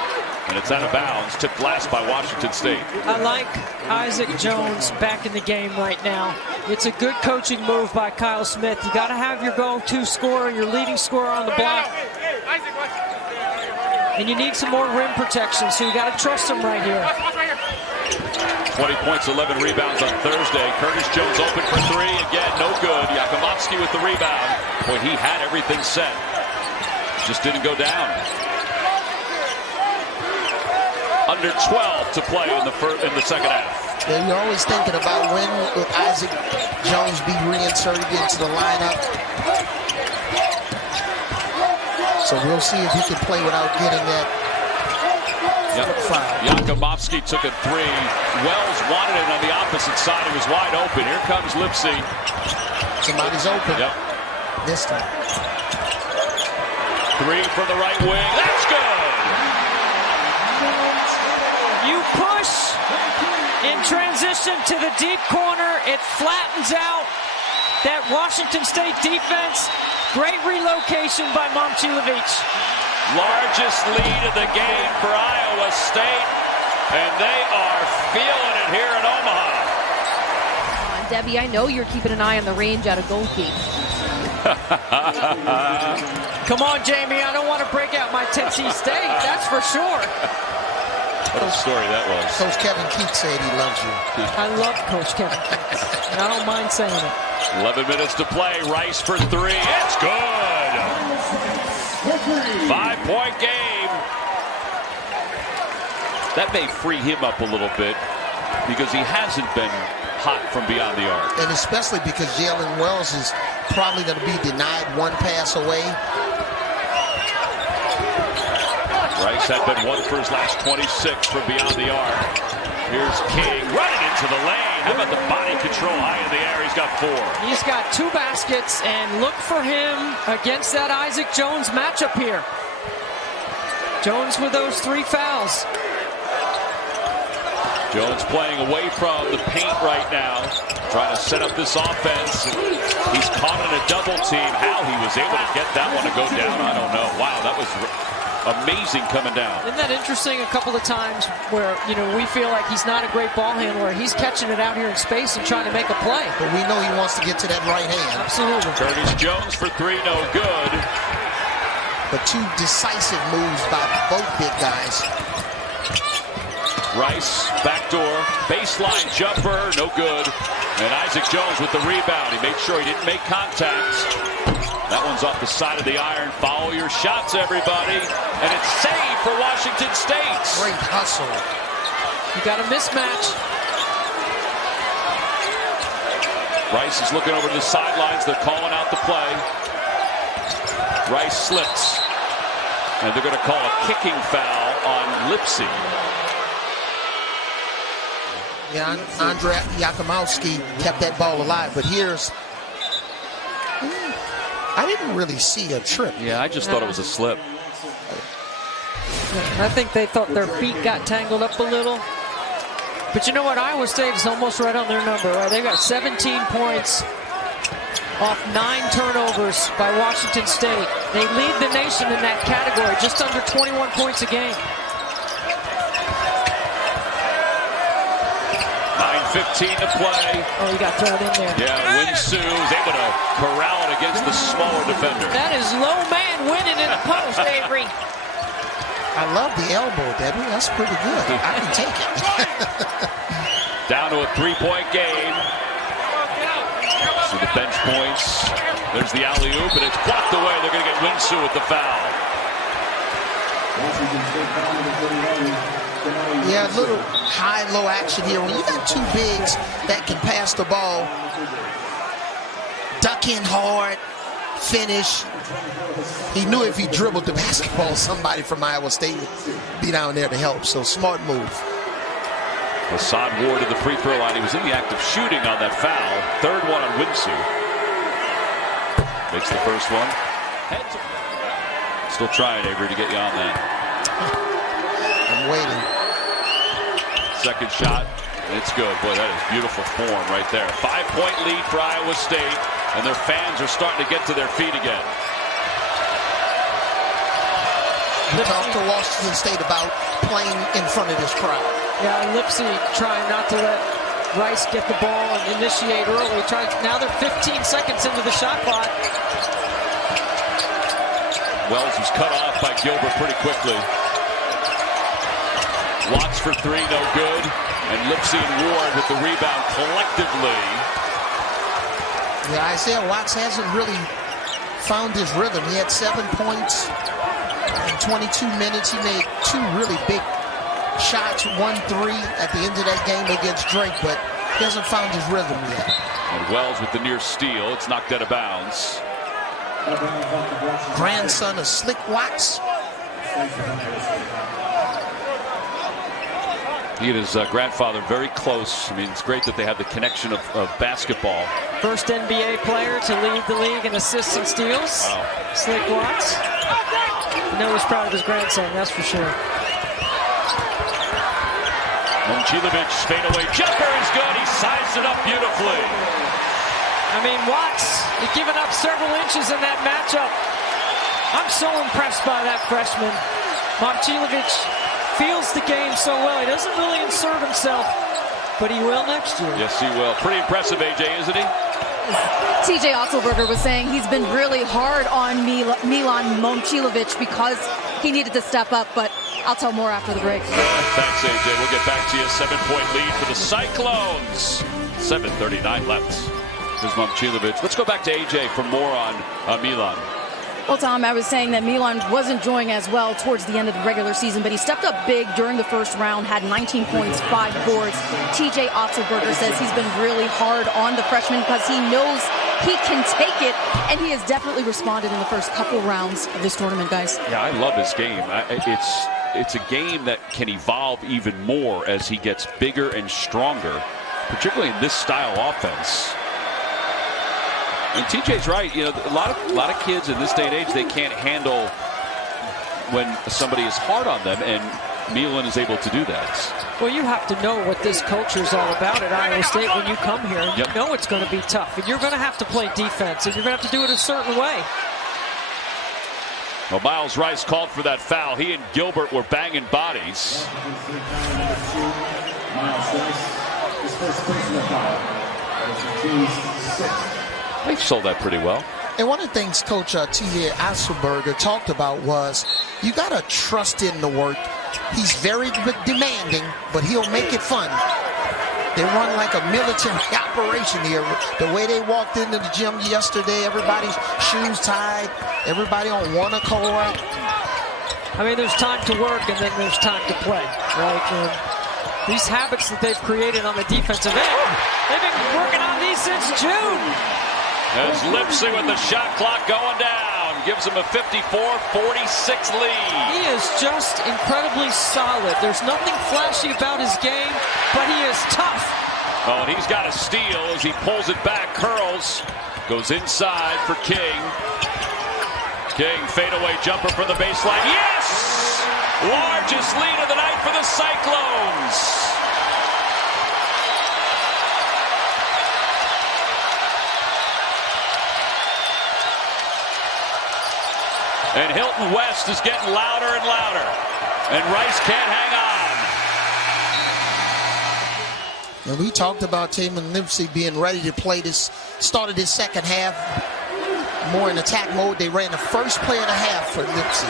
And it's out of bounds, tipped last by Washington State. I like Isaac Jones back in the game right now. It's a good coaching move by Kyle Smith. You got to have your go-to scorer, your leading scorer on the block. And you need some more rim protection, so you got to trust him right here. 20 points, 11 rebounds on Thursday. Curtis Jones open for 3. Again, no good. Yakumovsky with the rebound. Boy, he had everything set. Just didn't go down. Under 12 to play in the second half. And you're always thinking about when would Isaac Jones be reinserted into the lineup. So we'll see if he can play without getting that Yakumovsky took a three. Wells wanted it on the opposite side. He was wide open. Here comes Lipsy. Somebody's open. Yep. This time. Three from the right wing. That's good. You push in transition to the deep corner. It flattens out that Washington State defense. Great relocation by Momcilovic. Largest lead of the game for Iowa State, and they are feeling it here in Omaha. Debbie, I know you're keeping an eye on the range out of Goldgate. Come on, Jamie. I don't want to break out my Tennessee State. That's for sure. What a story that was. Coach Kevin Keith said he loves you. I love Coach Kevin Keith. I don't mind saying it. 11 minutes to play. Rice for three. It's good. 5-point game. That may free him up a little bit because he hasn't been hot from beyond the arc. And especially because Jalen Wells is probably going to be denied one pass away. Rice had been one for his last 26 from beyond the arc. Here's King running into the lane. How about the body control high in the air? He's got four. He's got 2 baskets, and look for him against that Isaac Jones matchup here. Jones with those 3 fouls. Jones playing away from the paint right now, trying to set up this offense. He's caught in a double team. How he was able to get that one to go down, I don't know. Wow, that was amazing coming down. Isn't that interesting? A couple of times where, you know, we feel like he's not a great ball handler. He's catching it out here in space and trying to make a play. But we know he wants to get to that right hand. Absolutely. Curtis Jones for three, no good. But 2 decisive moves by both big guys. Rice, backdoor, baseline jumper, no good. And Isaac Jones with the rebound. He made sure he didn't make contact. That one's off the side of the iron. Follow your shots, everybody. And it's saved for Washington State. Great hustle. You got a mismatch. Rice is looking over to the sidelines. They're calling out the play. Rice slips. And they're going to call a kicking foul on Lipsy. Yeah, Andre Yakumovsky kept that ball alive. But here's... I didn't really see a trip. Yeah, I just thought it was a slip. I think they thought their feet got tangled up a little. But you know what? Iowa State is almost right on their number. Right? They've got 17 points off 9 turnovers by Washington State. They lead the nation in that category, just under 21 points a game. 9:15 to play. Oh, he got thrown in there. Yeah, Winsue is able to corral it against the smaller defender. That is low man winning in the post, Avery. I love the elbow, Debbie. That's pretty good. I can take it. Down to a 3-point game. So the bench points. There's the alley-oop, and it's blocked away. They're going to get Winsue with the foul. Yeah, a little high-low action here. When you got 2 bigs that can pass the ball, duck in hard, finish. He knew if he dribbled the basketball, somebody from Iowa State would be down there to help. So smart move. Hassan Ward at the free throw line. He was in the act of shooting on that foul. 3rd one on Winsue. Makes the first one. Still trying, Avery, to get you on that. I'm waiting. Second shot. It's good. Boy, that is beautiful form right there. 5-point lead for Iowa State, and their fans are starting to get to their feet again. We talked to Washington State about playing in front of this crowd. Yeah, Lipsy trying not to let Rice get the ball and initiate early. Now they're 15 seconds into the shot clock. Wells was cut off by Gilbert pretty quickly. Watts for three, no good. And Lipsy and Ward with the rebound collectively. Yeah, Isaiah Watts hasn't really found his rhythm. He had 7 points in 22 minutes. He made 2 really big shots, 1-3 at the end of that game against Drake, but he hasn't found his rhythm yet. And Wells with the near steal. It's knocked out of bounds. Grandson of Slick Watts. He and his grandfather very close. I mean, it's great that they have the connection of basketball. First NBA player to lead the league in assists and steals. Wow. Slick Watts. I know he's proud of his grandson, that's for sure. Momcilovic fadeaway jumper is good. He sized it up beautifully. I mean, Watts, he's given up several inches in that matchup. I'm so impressed by that freshman. Momcilovic feels the game so well. He doesn't really insert himself, but he will next year. Yes, he will. Pretty impressive, AJ, isn't he? TJ Otzelberger was saying he's been really hard on Milan Momcilovic because he needed to step up, but I'll tell more after the break. Thanks, AJ. We'll get back to you. 7-point lead for the Cyclones. 7:39 left. Here's Momcilovic. Let's go back to AJ for more on Milan. Well, Tom, I was saying that Milan wasn't doing as well towards the end of the regular season, but he stepped up big during the first round, had 19 points, 5 boards. TJ Otzelberger says he's been really hard on the freshman because he knows he can take it, and he has definitely responded in the first couple rounds of this tournament, guys. Yeah, I love his game. It's a game that can evolve even more as he gets bigger and stronger, particularly in this style offense. And TJ's right. You know, a lot of kids in this day and age, they can't handle when somebody is hard on them, and Milan is able to do that. Well, you have to know what this culture is all about at Iowa State when you come here. And you know it's going to be tough, and you're going to have to play defense, and you're going to have to do it a certain way. Well, Miles Rice called for that foul. He and Gilbert were banging bodies. Miles Rice, his first personal foul. They've sold that pretty well. And one of the things Coach T.J. Otzelberger talked about was you got to trust in the work. He's very demanding, but he'll make it fun. They run like a military operation here. The way they walked into the gym yesterday, everybody's shoes tied, everybody on one accord. I mean, there's time to work and then there's time to play, right? And these habits that they've created on the defensive end, they've been working on these since June. As Lipsy with the shot clock going down, gives him a 54-46 lead. He is just incredibly solid. There's nothing flashy about his game, but he is tough. Oh, and he's got a steal as he pulls it back, curls, goes inside for King. King, fadeaway jumper for the baseline. Yes! Largest lead of the night for the Cyclones. And Hilton West is getting louder and louder. And Rice can't hang on. And we talked about Taman Lipsy being ready to play this, started this second half more in attack mode. They ran the first play of the half for Lipsy.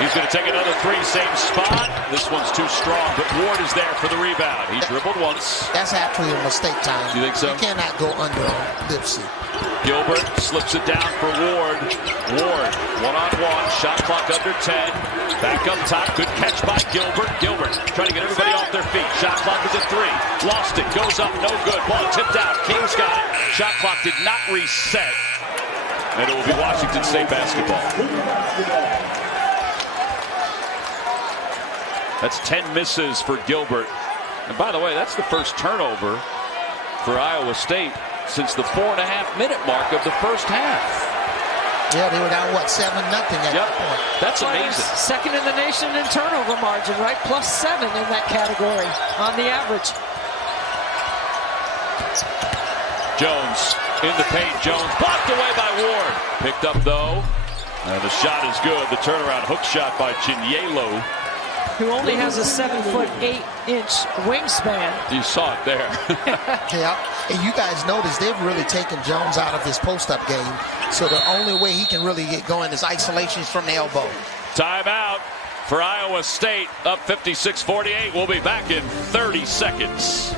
He's going to take another three, same spot. This one's too strong, but Ward is there for the rebound. He dribbled once. That's actually a mistake time. You think so? You cannot go under Lipsy. Gilbert slips it down for Ward. Ward, one-on-one, shot clock under 10. Back up top, good catch by Gilbert. Gilbert trying to get everybody off their feet. Shot clock is at 3. Lost it, goes up, no good. Ball tipped out, King's got it. Shot clock did not reset. And it will be Washington State basketball. That's 10 misses for Gilbert. And by the way, that's the first turnover for Iowa State since the 4.5-minute mark of the first half. Yeah, they were down, what, 7-0 at that point. That's amazing. Second in the nation in turnover margin, right? +7 in that category on the average. Jones in the paint. Jones blocked away by Ward. Picked up, though. And the shot is good. The turnaround hook shot by Chinyelo, who only has a 7'8" wingspan. You saw it there. Yeah, and you guys notice they've really taken Jones out of his post-up game. So the only way he can really get going is isolations from the elbow. Timeout for Iowa State, up 56-48. We'll be back in 30 seconds.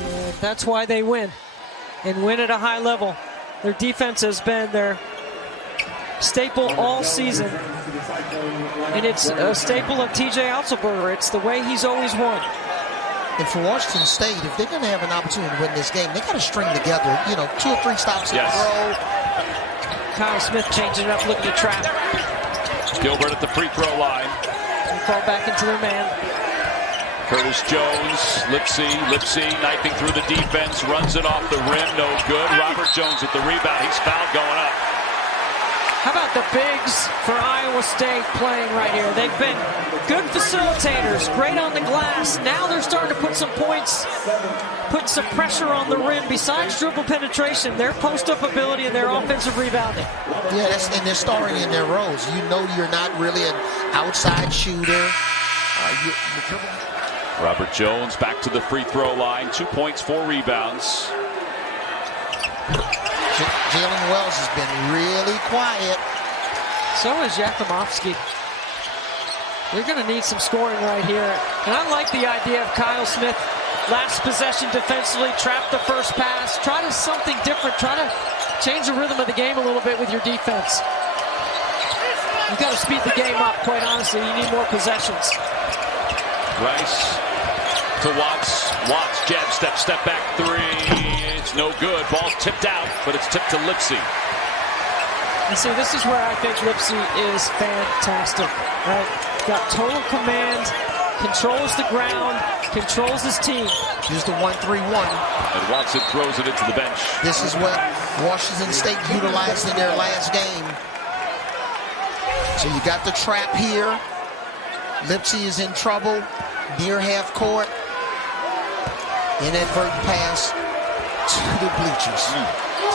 And that's why they win, and win at a high level. Their defense has been their staple all season, and it's a staple of TJ Otzelberger. It's the way he's always won. And for Washington State, if they're going to have an opportunity to win this game, they got to string together, 2 or 3 stops in a row. Kyle Smith changing it up, looking to trap. Gilbert at the free throw line. They fall back into their man. Curtis Jones, Lipsy knifing through the defense, runs it off the rim, no good. Robert Jones at the rebound, he's fouled going up. How about the bigs for Iowa State playing right here? They've been good facilitators, great on the glass. Now they're starting to put some points, put some pressure on the rim. Besides dribble penetration, their post-up ability and their offensive rebounding. Yeah, and they're starring in their roles. You know you're not really an outside shooter. Robert Jones back to the free throw line. 2 points, 4 rebounds. Jalen Wells has been really quiet. So is Yakimovsky. They're going to need some scoring right here. And I like the idea of Kyle Smith. Last possession defensively, trap the first pass. Try to something different. Try to change the rhythm of the game a little bit with your defense. You've got to speed the game up, quite honestly. You need more possessions. Rice to Watts. Watts, jab, step back three. It's no good. Ball's tipped out, but it's tipped to Lipsy. You see, this is where I think Lipsy is fantastic. Right? Got total command, controls the ground, controls his team. Here's the 1-3-1. And Watson throws it into the bench. This is what Washington State utilized in their last game. So you got the trap here. Lipsy is in trouble near half court. Inadvertent pass to the bleachers,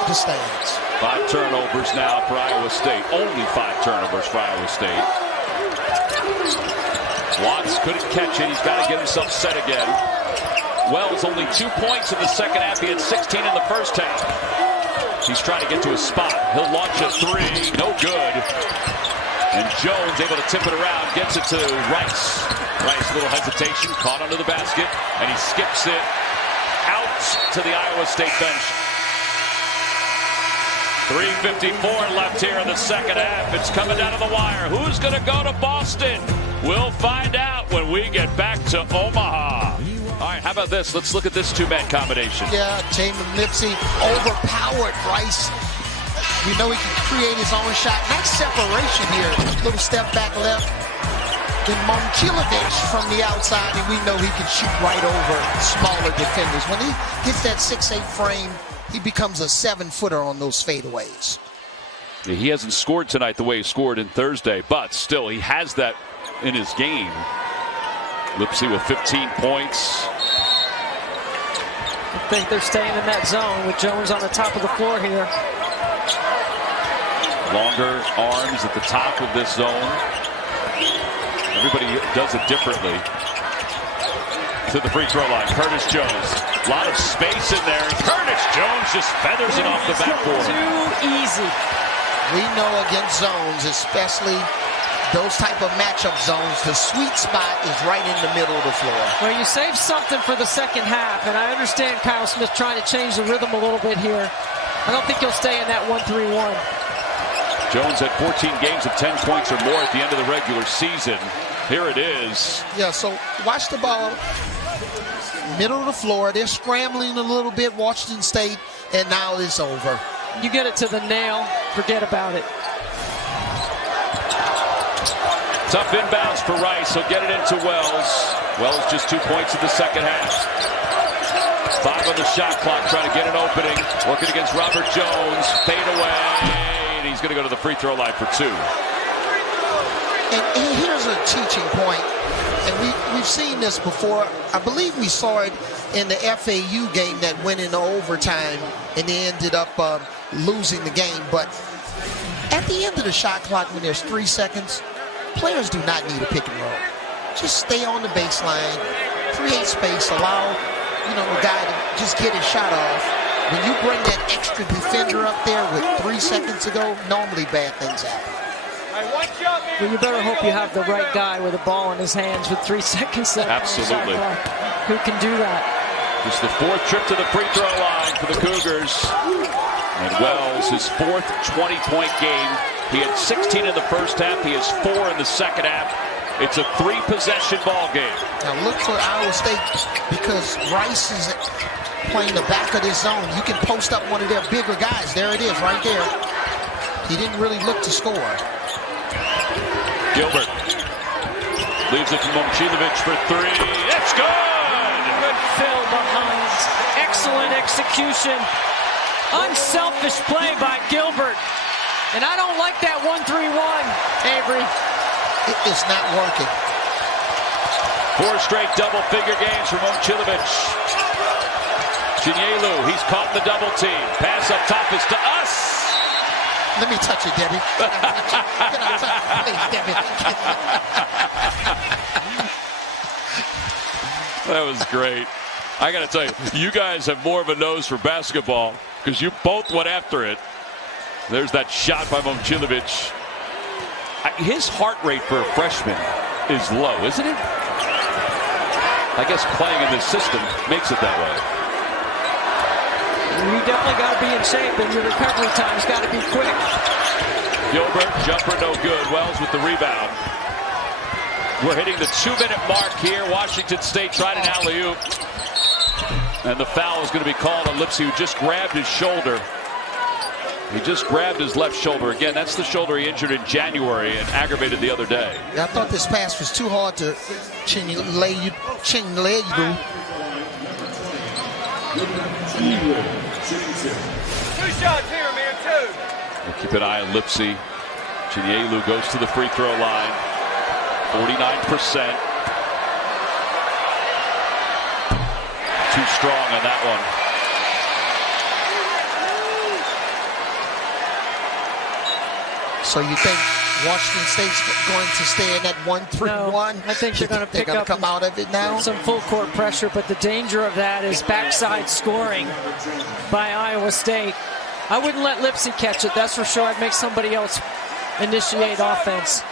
to the stands. 5 turnovers now for Iowa State. Only 5 turnovers for Iowa State. Watts couldn't catch it. He's got to get himself set again. Wells only 2 points in the second half. He had 16 in the first half. He's trying to get to a spot. He'll launch a 3. No good. And Jones able to tip it around. Gets it to Rice. Rice, a little hesitation. Caught under the basket. And he skips it out to the Iowa State bench. 3:54 left here in the second half. It's coming down to the wire. Who's going to go to Boston? We'll find out when we get back to Omaha. All right, how about this? Let's look at this two-man combination. Yeah, Jamin Lipsy overpowered Rice. We know he can create his own shot. Nice separation here. Little step back left. Then Momcilovic from the outside, and we know he can shoot right over smaller defenders. When he hits that 6'8" frame, he becomes a 7-footer on those fadeaways. Yeah, he hasn't scored tonight the way he scored in Thursday, but still, he has that in his game. Lipsy with 15 points. I think they're staying in that zone with Jones on the top of the floor here. Longer arms at the top of this zone. Everybody does it differently. To the free throw line, Curtis Jones. A lot of space in there. Curtis Jones just feathers it off the backboard. Too easy. We know against zones, especially those type of matchup zones, the sweet spot is right in the middle of the floor. Well, you saved something for the second half, and I understand Kyle Smith trying to change the rhythm a little bit here. I don't think he'll stay in that 1-3-1. Jones had 14 games of 10 points or more at the end of the regular season. Here it is. Yeah, so watch the ball. Middle of the floor. They're scrambling a little bit, Washington State, and now it's over. You get it to the nail, forget about it. Tough inbounds for Rice. He'll get it into Wells. Wells just 2 points in the second half. 5 on the shot clock, trying to get an opening. Working against Robert Jones. Fade away. And he's going to go to the free throw line for 2. And here's a teaching point. And we've seen this before. I believe we saw it in the FAU game that went into overtime and they ended up losing the game. But at the end of the shot clock, when there's 3 seconds, players do not need a pick and roll. Just stay on the baseline, create space, allow a guy to just get his shot off. When you bring that extra defender up there with 3 seconds to go, normally bad things happen. Well, you better hope you have the right guy with a ball in his hands with 3 seconds left. Absolutely. Who can do that? Just the 4th trip to the free throw line for the Cougars. And Wells, his 4th 20-point game. He had 16 in the first half. He has 4 in the second half. It's a 3-possession ball game. Now look for Iowa State because Rice is playing the back of this zone. You can post up one of their bigger guys. There it is, right there. He didn't really look to score. Gilbert Leaves it to Momcilovic for three. It's good! Good fill behind. Excellent execution. Unselfish play by Gilbert. And I don't like that 1-3-1, Avery. It is not working. 4 straight double-figure games for Momcilovic. Chinyelu, he's caught in the double team. Pass up top is to us. Let me touch it, Debbie. Can I touch it? Please, Debbie. That was great. I got to tell you, you guys have more of a nose for basketball because you both went after it. There's that shot by Momcilovic. His heart rate for a freshman is low, isn't it? I guess playing in this system makes it that way. You definitely got to be in shape, and your recovery time's got to be quick. Gilbert, jumper no good. Wells with the rebound. We're hitting the 2-minute mark here. Washington State tried an alley-oop. And the foul is going to be called on Lipsey, who just grabbed his shoulder. He just grabbed his left shoulder. Again, that's the shoulder he injured in January and aggravated the other day. I thought this pass was too hard to Chinyelu. 2 shots here, man, 2. We'll keep an eye on Lipsey. Chinyelu goes to the free throw line. 49%. Too strong on that one. So you think Washington State's going to stay in that 1-3-1? No, I think they're going to pick up come out of it now. Some full court pressure, but the danger of that is backside scoring by Iowa State. I wouldn't let Lipsey catch it, that's for sure. I'd make somebody else initiate offense.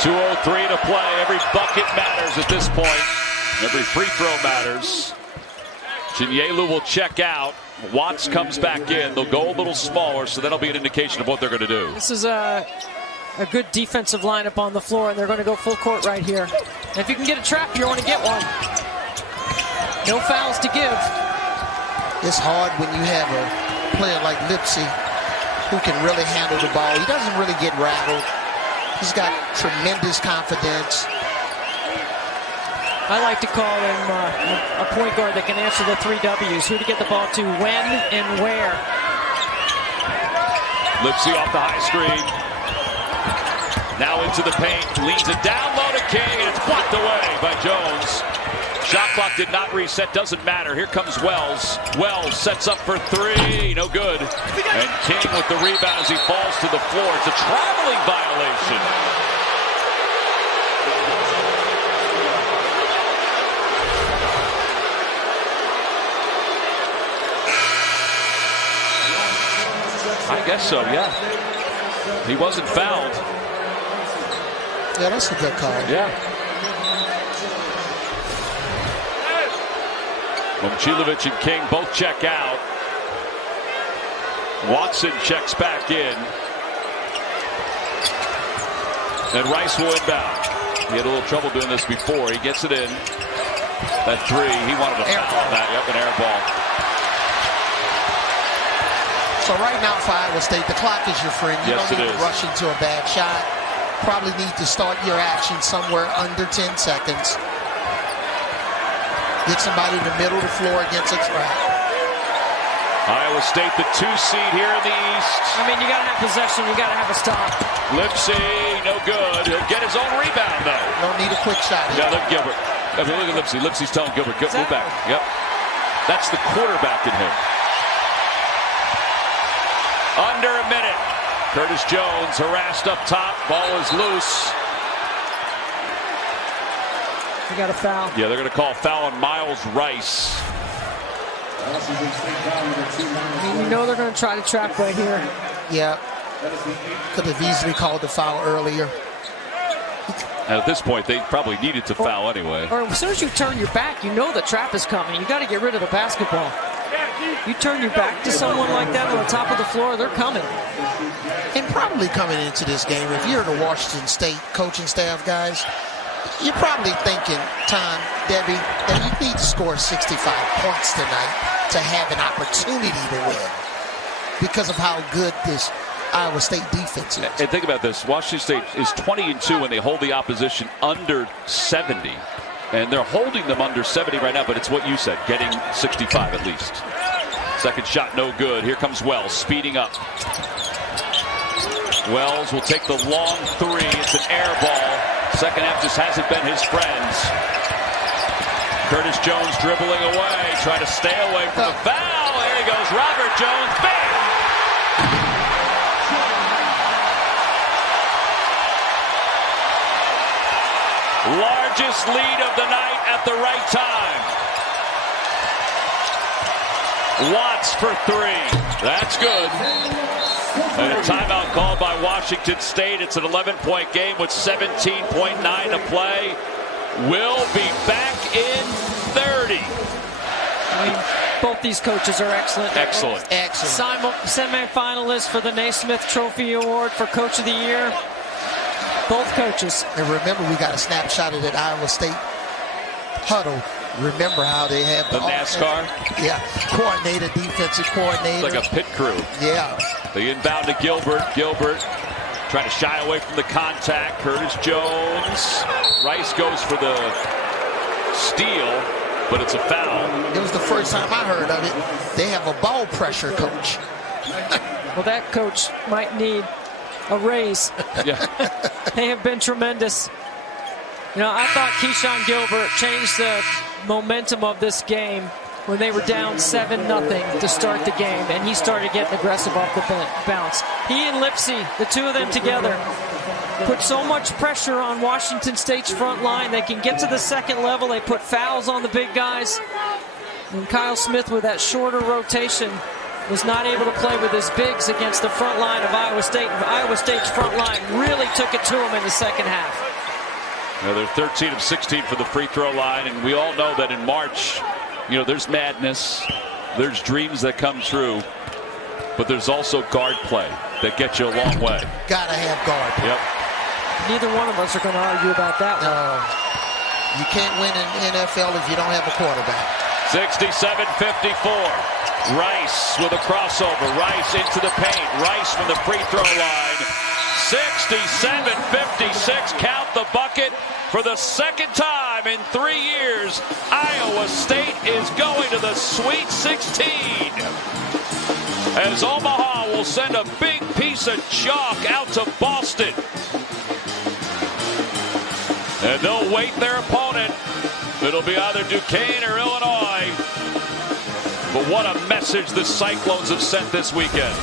2:03 to play. Every bucket matters at this point. Every free throw matters. Chinyelu will check out. Watts comes back in. They'll go a little smaller, so that'll be an indication of what they're going to do. This is a good defensive lineup on the floor, and they're going to go full court right here. And if you can get a trap, you want to get one. No fouls to give. It's hard when you have a player like Lipsey who can really handle the ball. He doesn't really get rattled. He's got tremendous confidence. I like to call him a point guard that can answer the 3 W's. Who to get the ball to, when, and where. Lipsey off the high screen. Now into the paint. Leads it down low to King, and it's blocked away by Jones. Shot clock did not reset. Doesn't matter. Here comes Wells. Wells sets up for 3. No good. And King with the rebound as he falls to the floor. It's a traveling violation. I guess so, yeah. He wasn't fouled. Yeah, that's a good call. Yeah. Momcilovic and King both check out. Watson checks back in. And Rice will inbound. He had a little trouble doing this before. He gets it in. That 3, he wanted a foul on that. Yep, an air ball. So right now for Iowa State, the clock is your friend. You Yes, don't it need is. to rush into a bad shot. Probably need to start your action somewhere under 10 seconds. Get somebody in the middle of the floor against a trap. Iowa State, the 2 seed here in the East. I mean, you got to have possession. You got to have a stop. Lipsey, no good. He'll get his own rebound, though. Don't need a quick shot. Yeah, look, Gilbert. I mean, look at Lipsey. Lipsey's telling Gilbert, move back. Yep. That's the quarterback in him. Under a minute. Curtis Jones harassed up top. Ball is loose. You got a foul. Yeah, they're going to call foul on Miles Rice. I mean, you know they're going to try to trap right here. Yeah. Could have easily called the foul earlier. And at this point, they probably needed to foul anyway. Or as soon as you turn your back, you know the trap is coming. You got to get rid of the basketball. You turn your back to someone like that on the top of the floor, they're coming. And probably coming into this game, if you're the Washington State coaching staff, guys, you're probably thinking, Debbie, that you need to score 65 points tonight to have an opportunity to win because of how good this Iowa State defense is. And think about this. Washington State is 20-2 when they hold the opposition under 70. And they're holding them under 70 right now, but it's what you said, getting 65 at least. Second shot, no good. Here comes Wells, speeding up. Wells will take the long three. It's an air ball. Second half just hasn't been his friends. Curtis Jones dribbling away, trying to stay away from the foul. There he goes, Robert Jones. Bam! Largest lead of the night at the right time. Watts for three. That's good. And a timeout called by Washington State. It's an 11-point game with 17.9 to play. We'll be back in 30. I mean, both these coaches are excellent. Excellent. Semi-finalists for the Naismith Trophy Award for Coach of the Year. Both coaches. And remember, we got a snapshot of that Iowa State huddle. Remember how they had the NASCAR? Yeah, coordinator, defensive coordinator. It's like a pit crew. Yeah. The inbound to Gilbert. Gilbert trying to shy away from the contact. Curtis Jones. Rice goes for the steal, but it's a foul. It was the first time I heard of it. They have a ball pressure coach. Well, that coach might need a raise. Yeah. They have been tremendous. You know, I thought Keyshawn Gilbert changed the momentum of this game when they were down 7-0 to start the game, and he started getting aggressive off the bounce. He and Lipsey, the two of them together, put so much pressure on Washington State's front line. They can get to the second level. They put fouls on the big guys. And Kyle Smith, with that shorter rotation, was not able to play with his bigs against the front line of Iowa State. Iowa State's front line really took it to him in the second half. Now they're 13 of 16 for the free throw line, and we all know that in March, you know, there's madness, there's dreams that come true, but there's also guard play that gets you a long way. Gotta have guard play. Yep. Neither one of us are going to argue about that one. You can't win in NFL if you don't have a quarterback. 67-54. Rice with a crossover. Rice into the paint. Rice from the free throw line. 67-56. Count the bucket. For the second time in 3 years, Iowa State is going to the Sweet 16. As Omaha will send a big piece of chalk out to Boston. And they'll wait their opponent. It'll be either Duquesne or Illinois. But what a message the Cyclones have sent this weekend.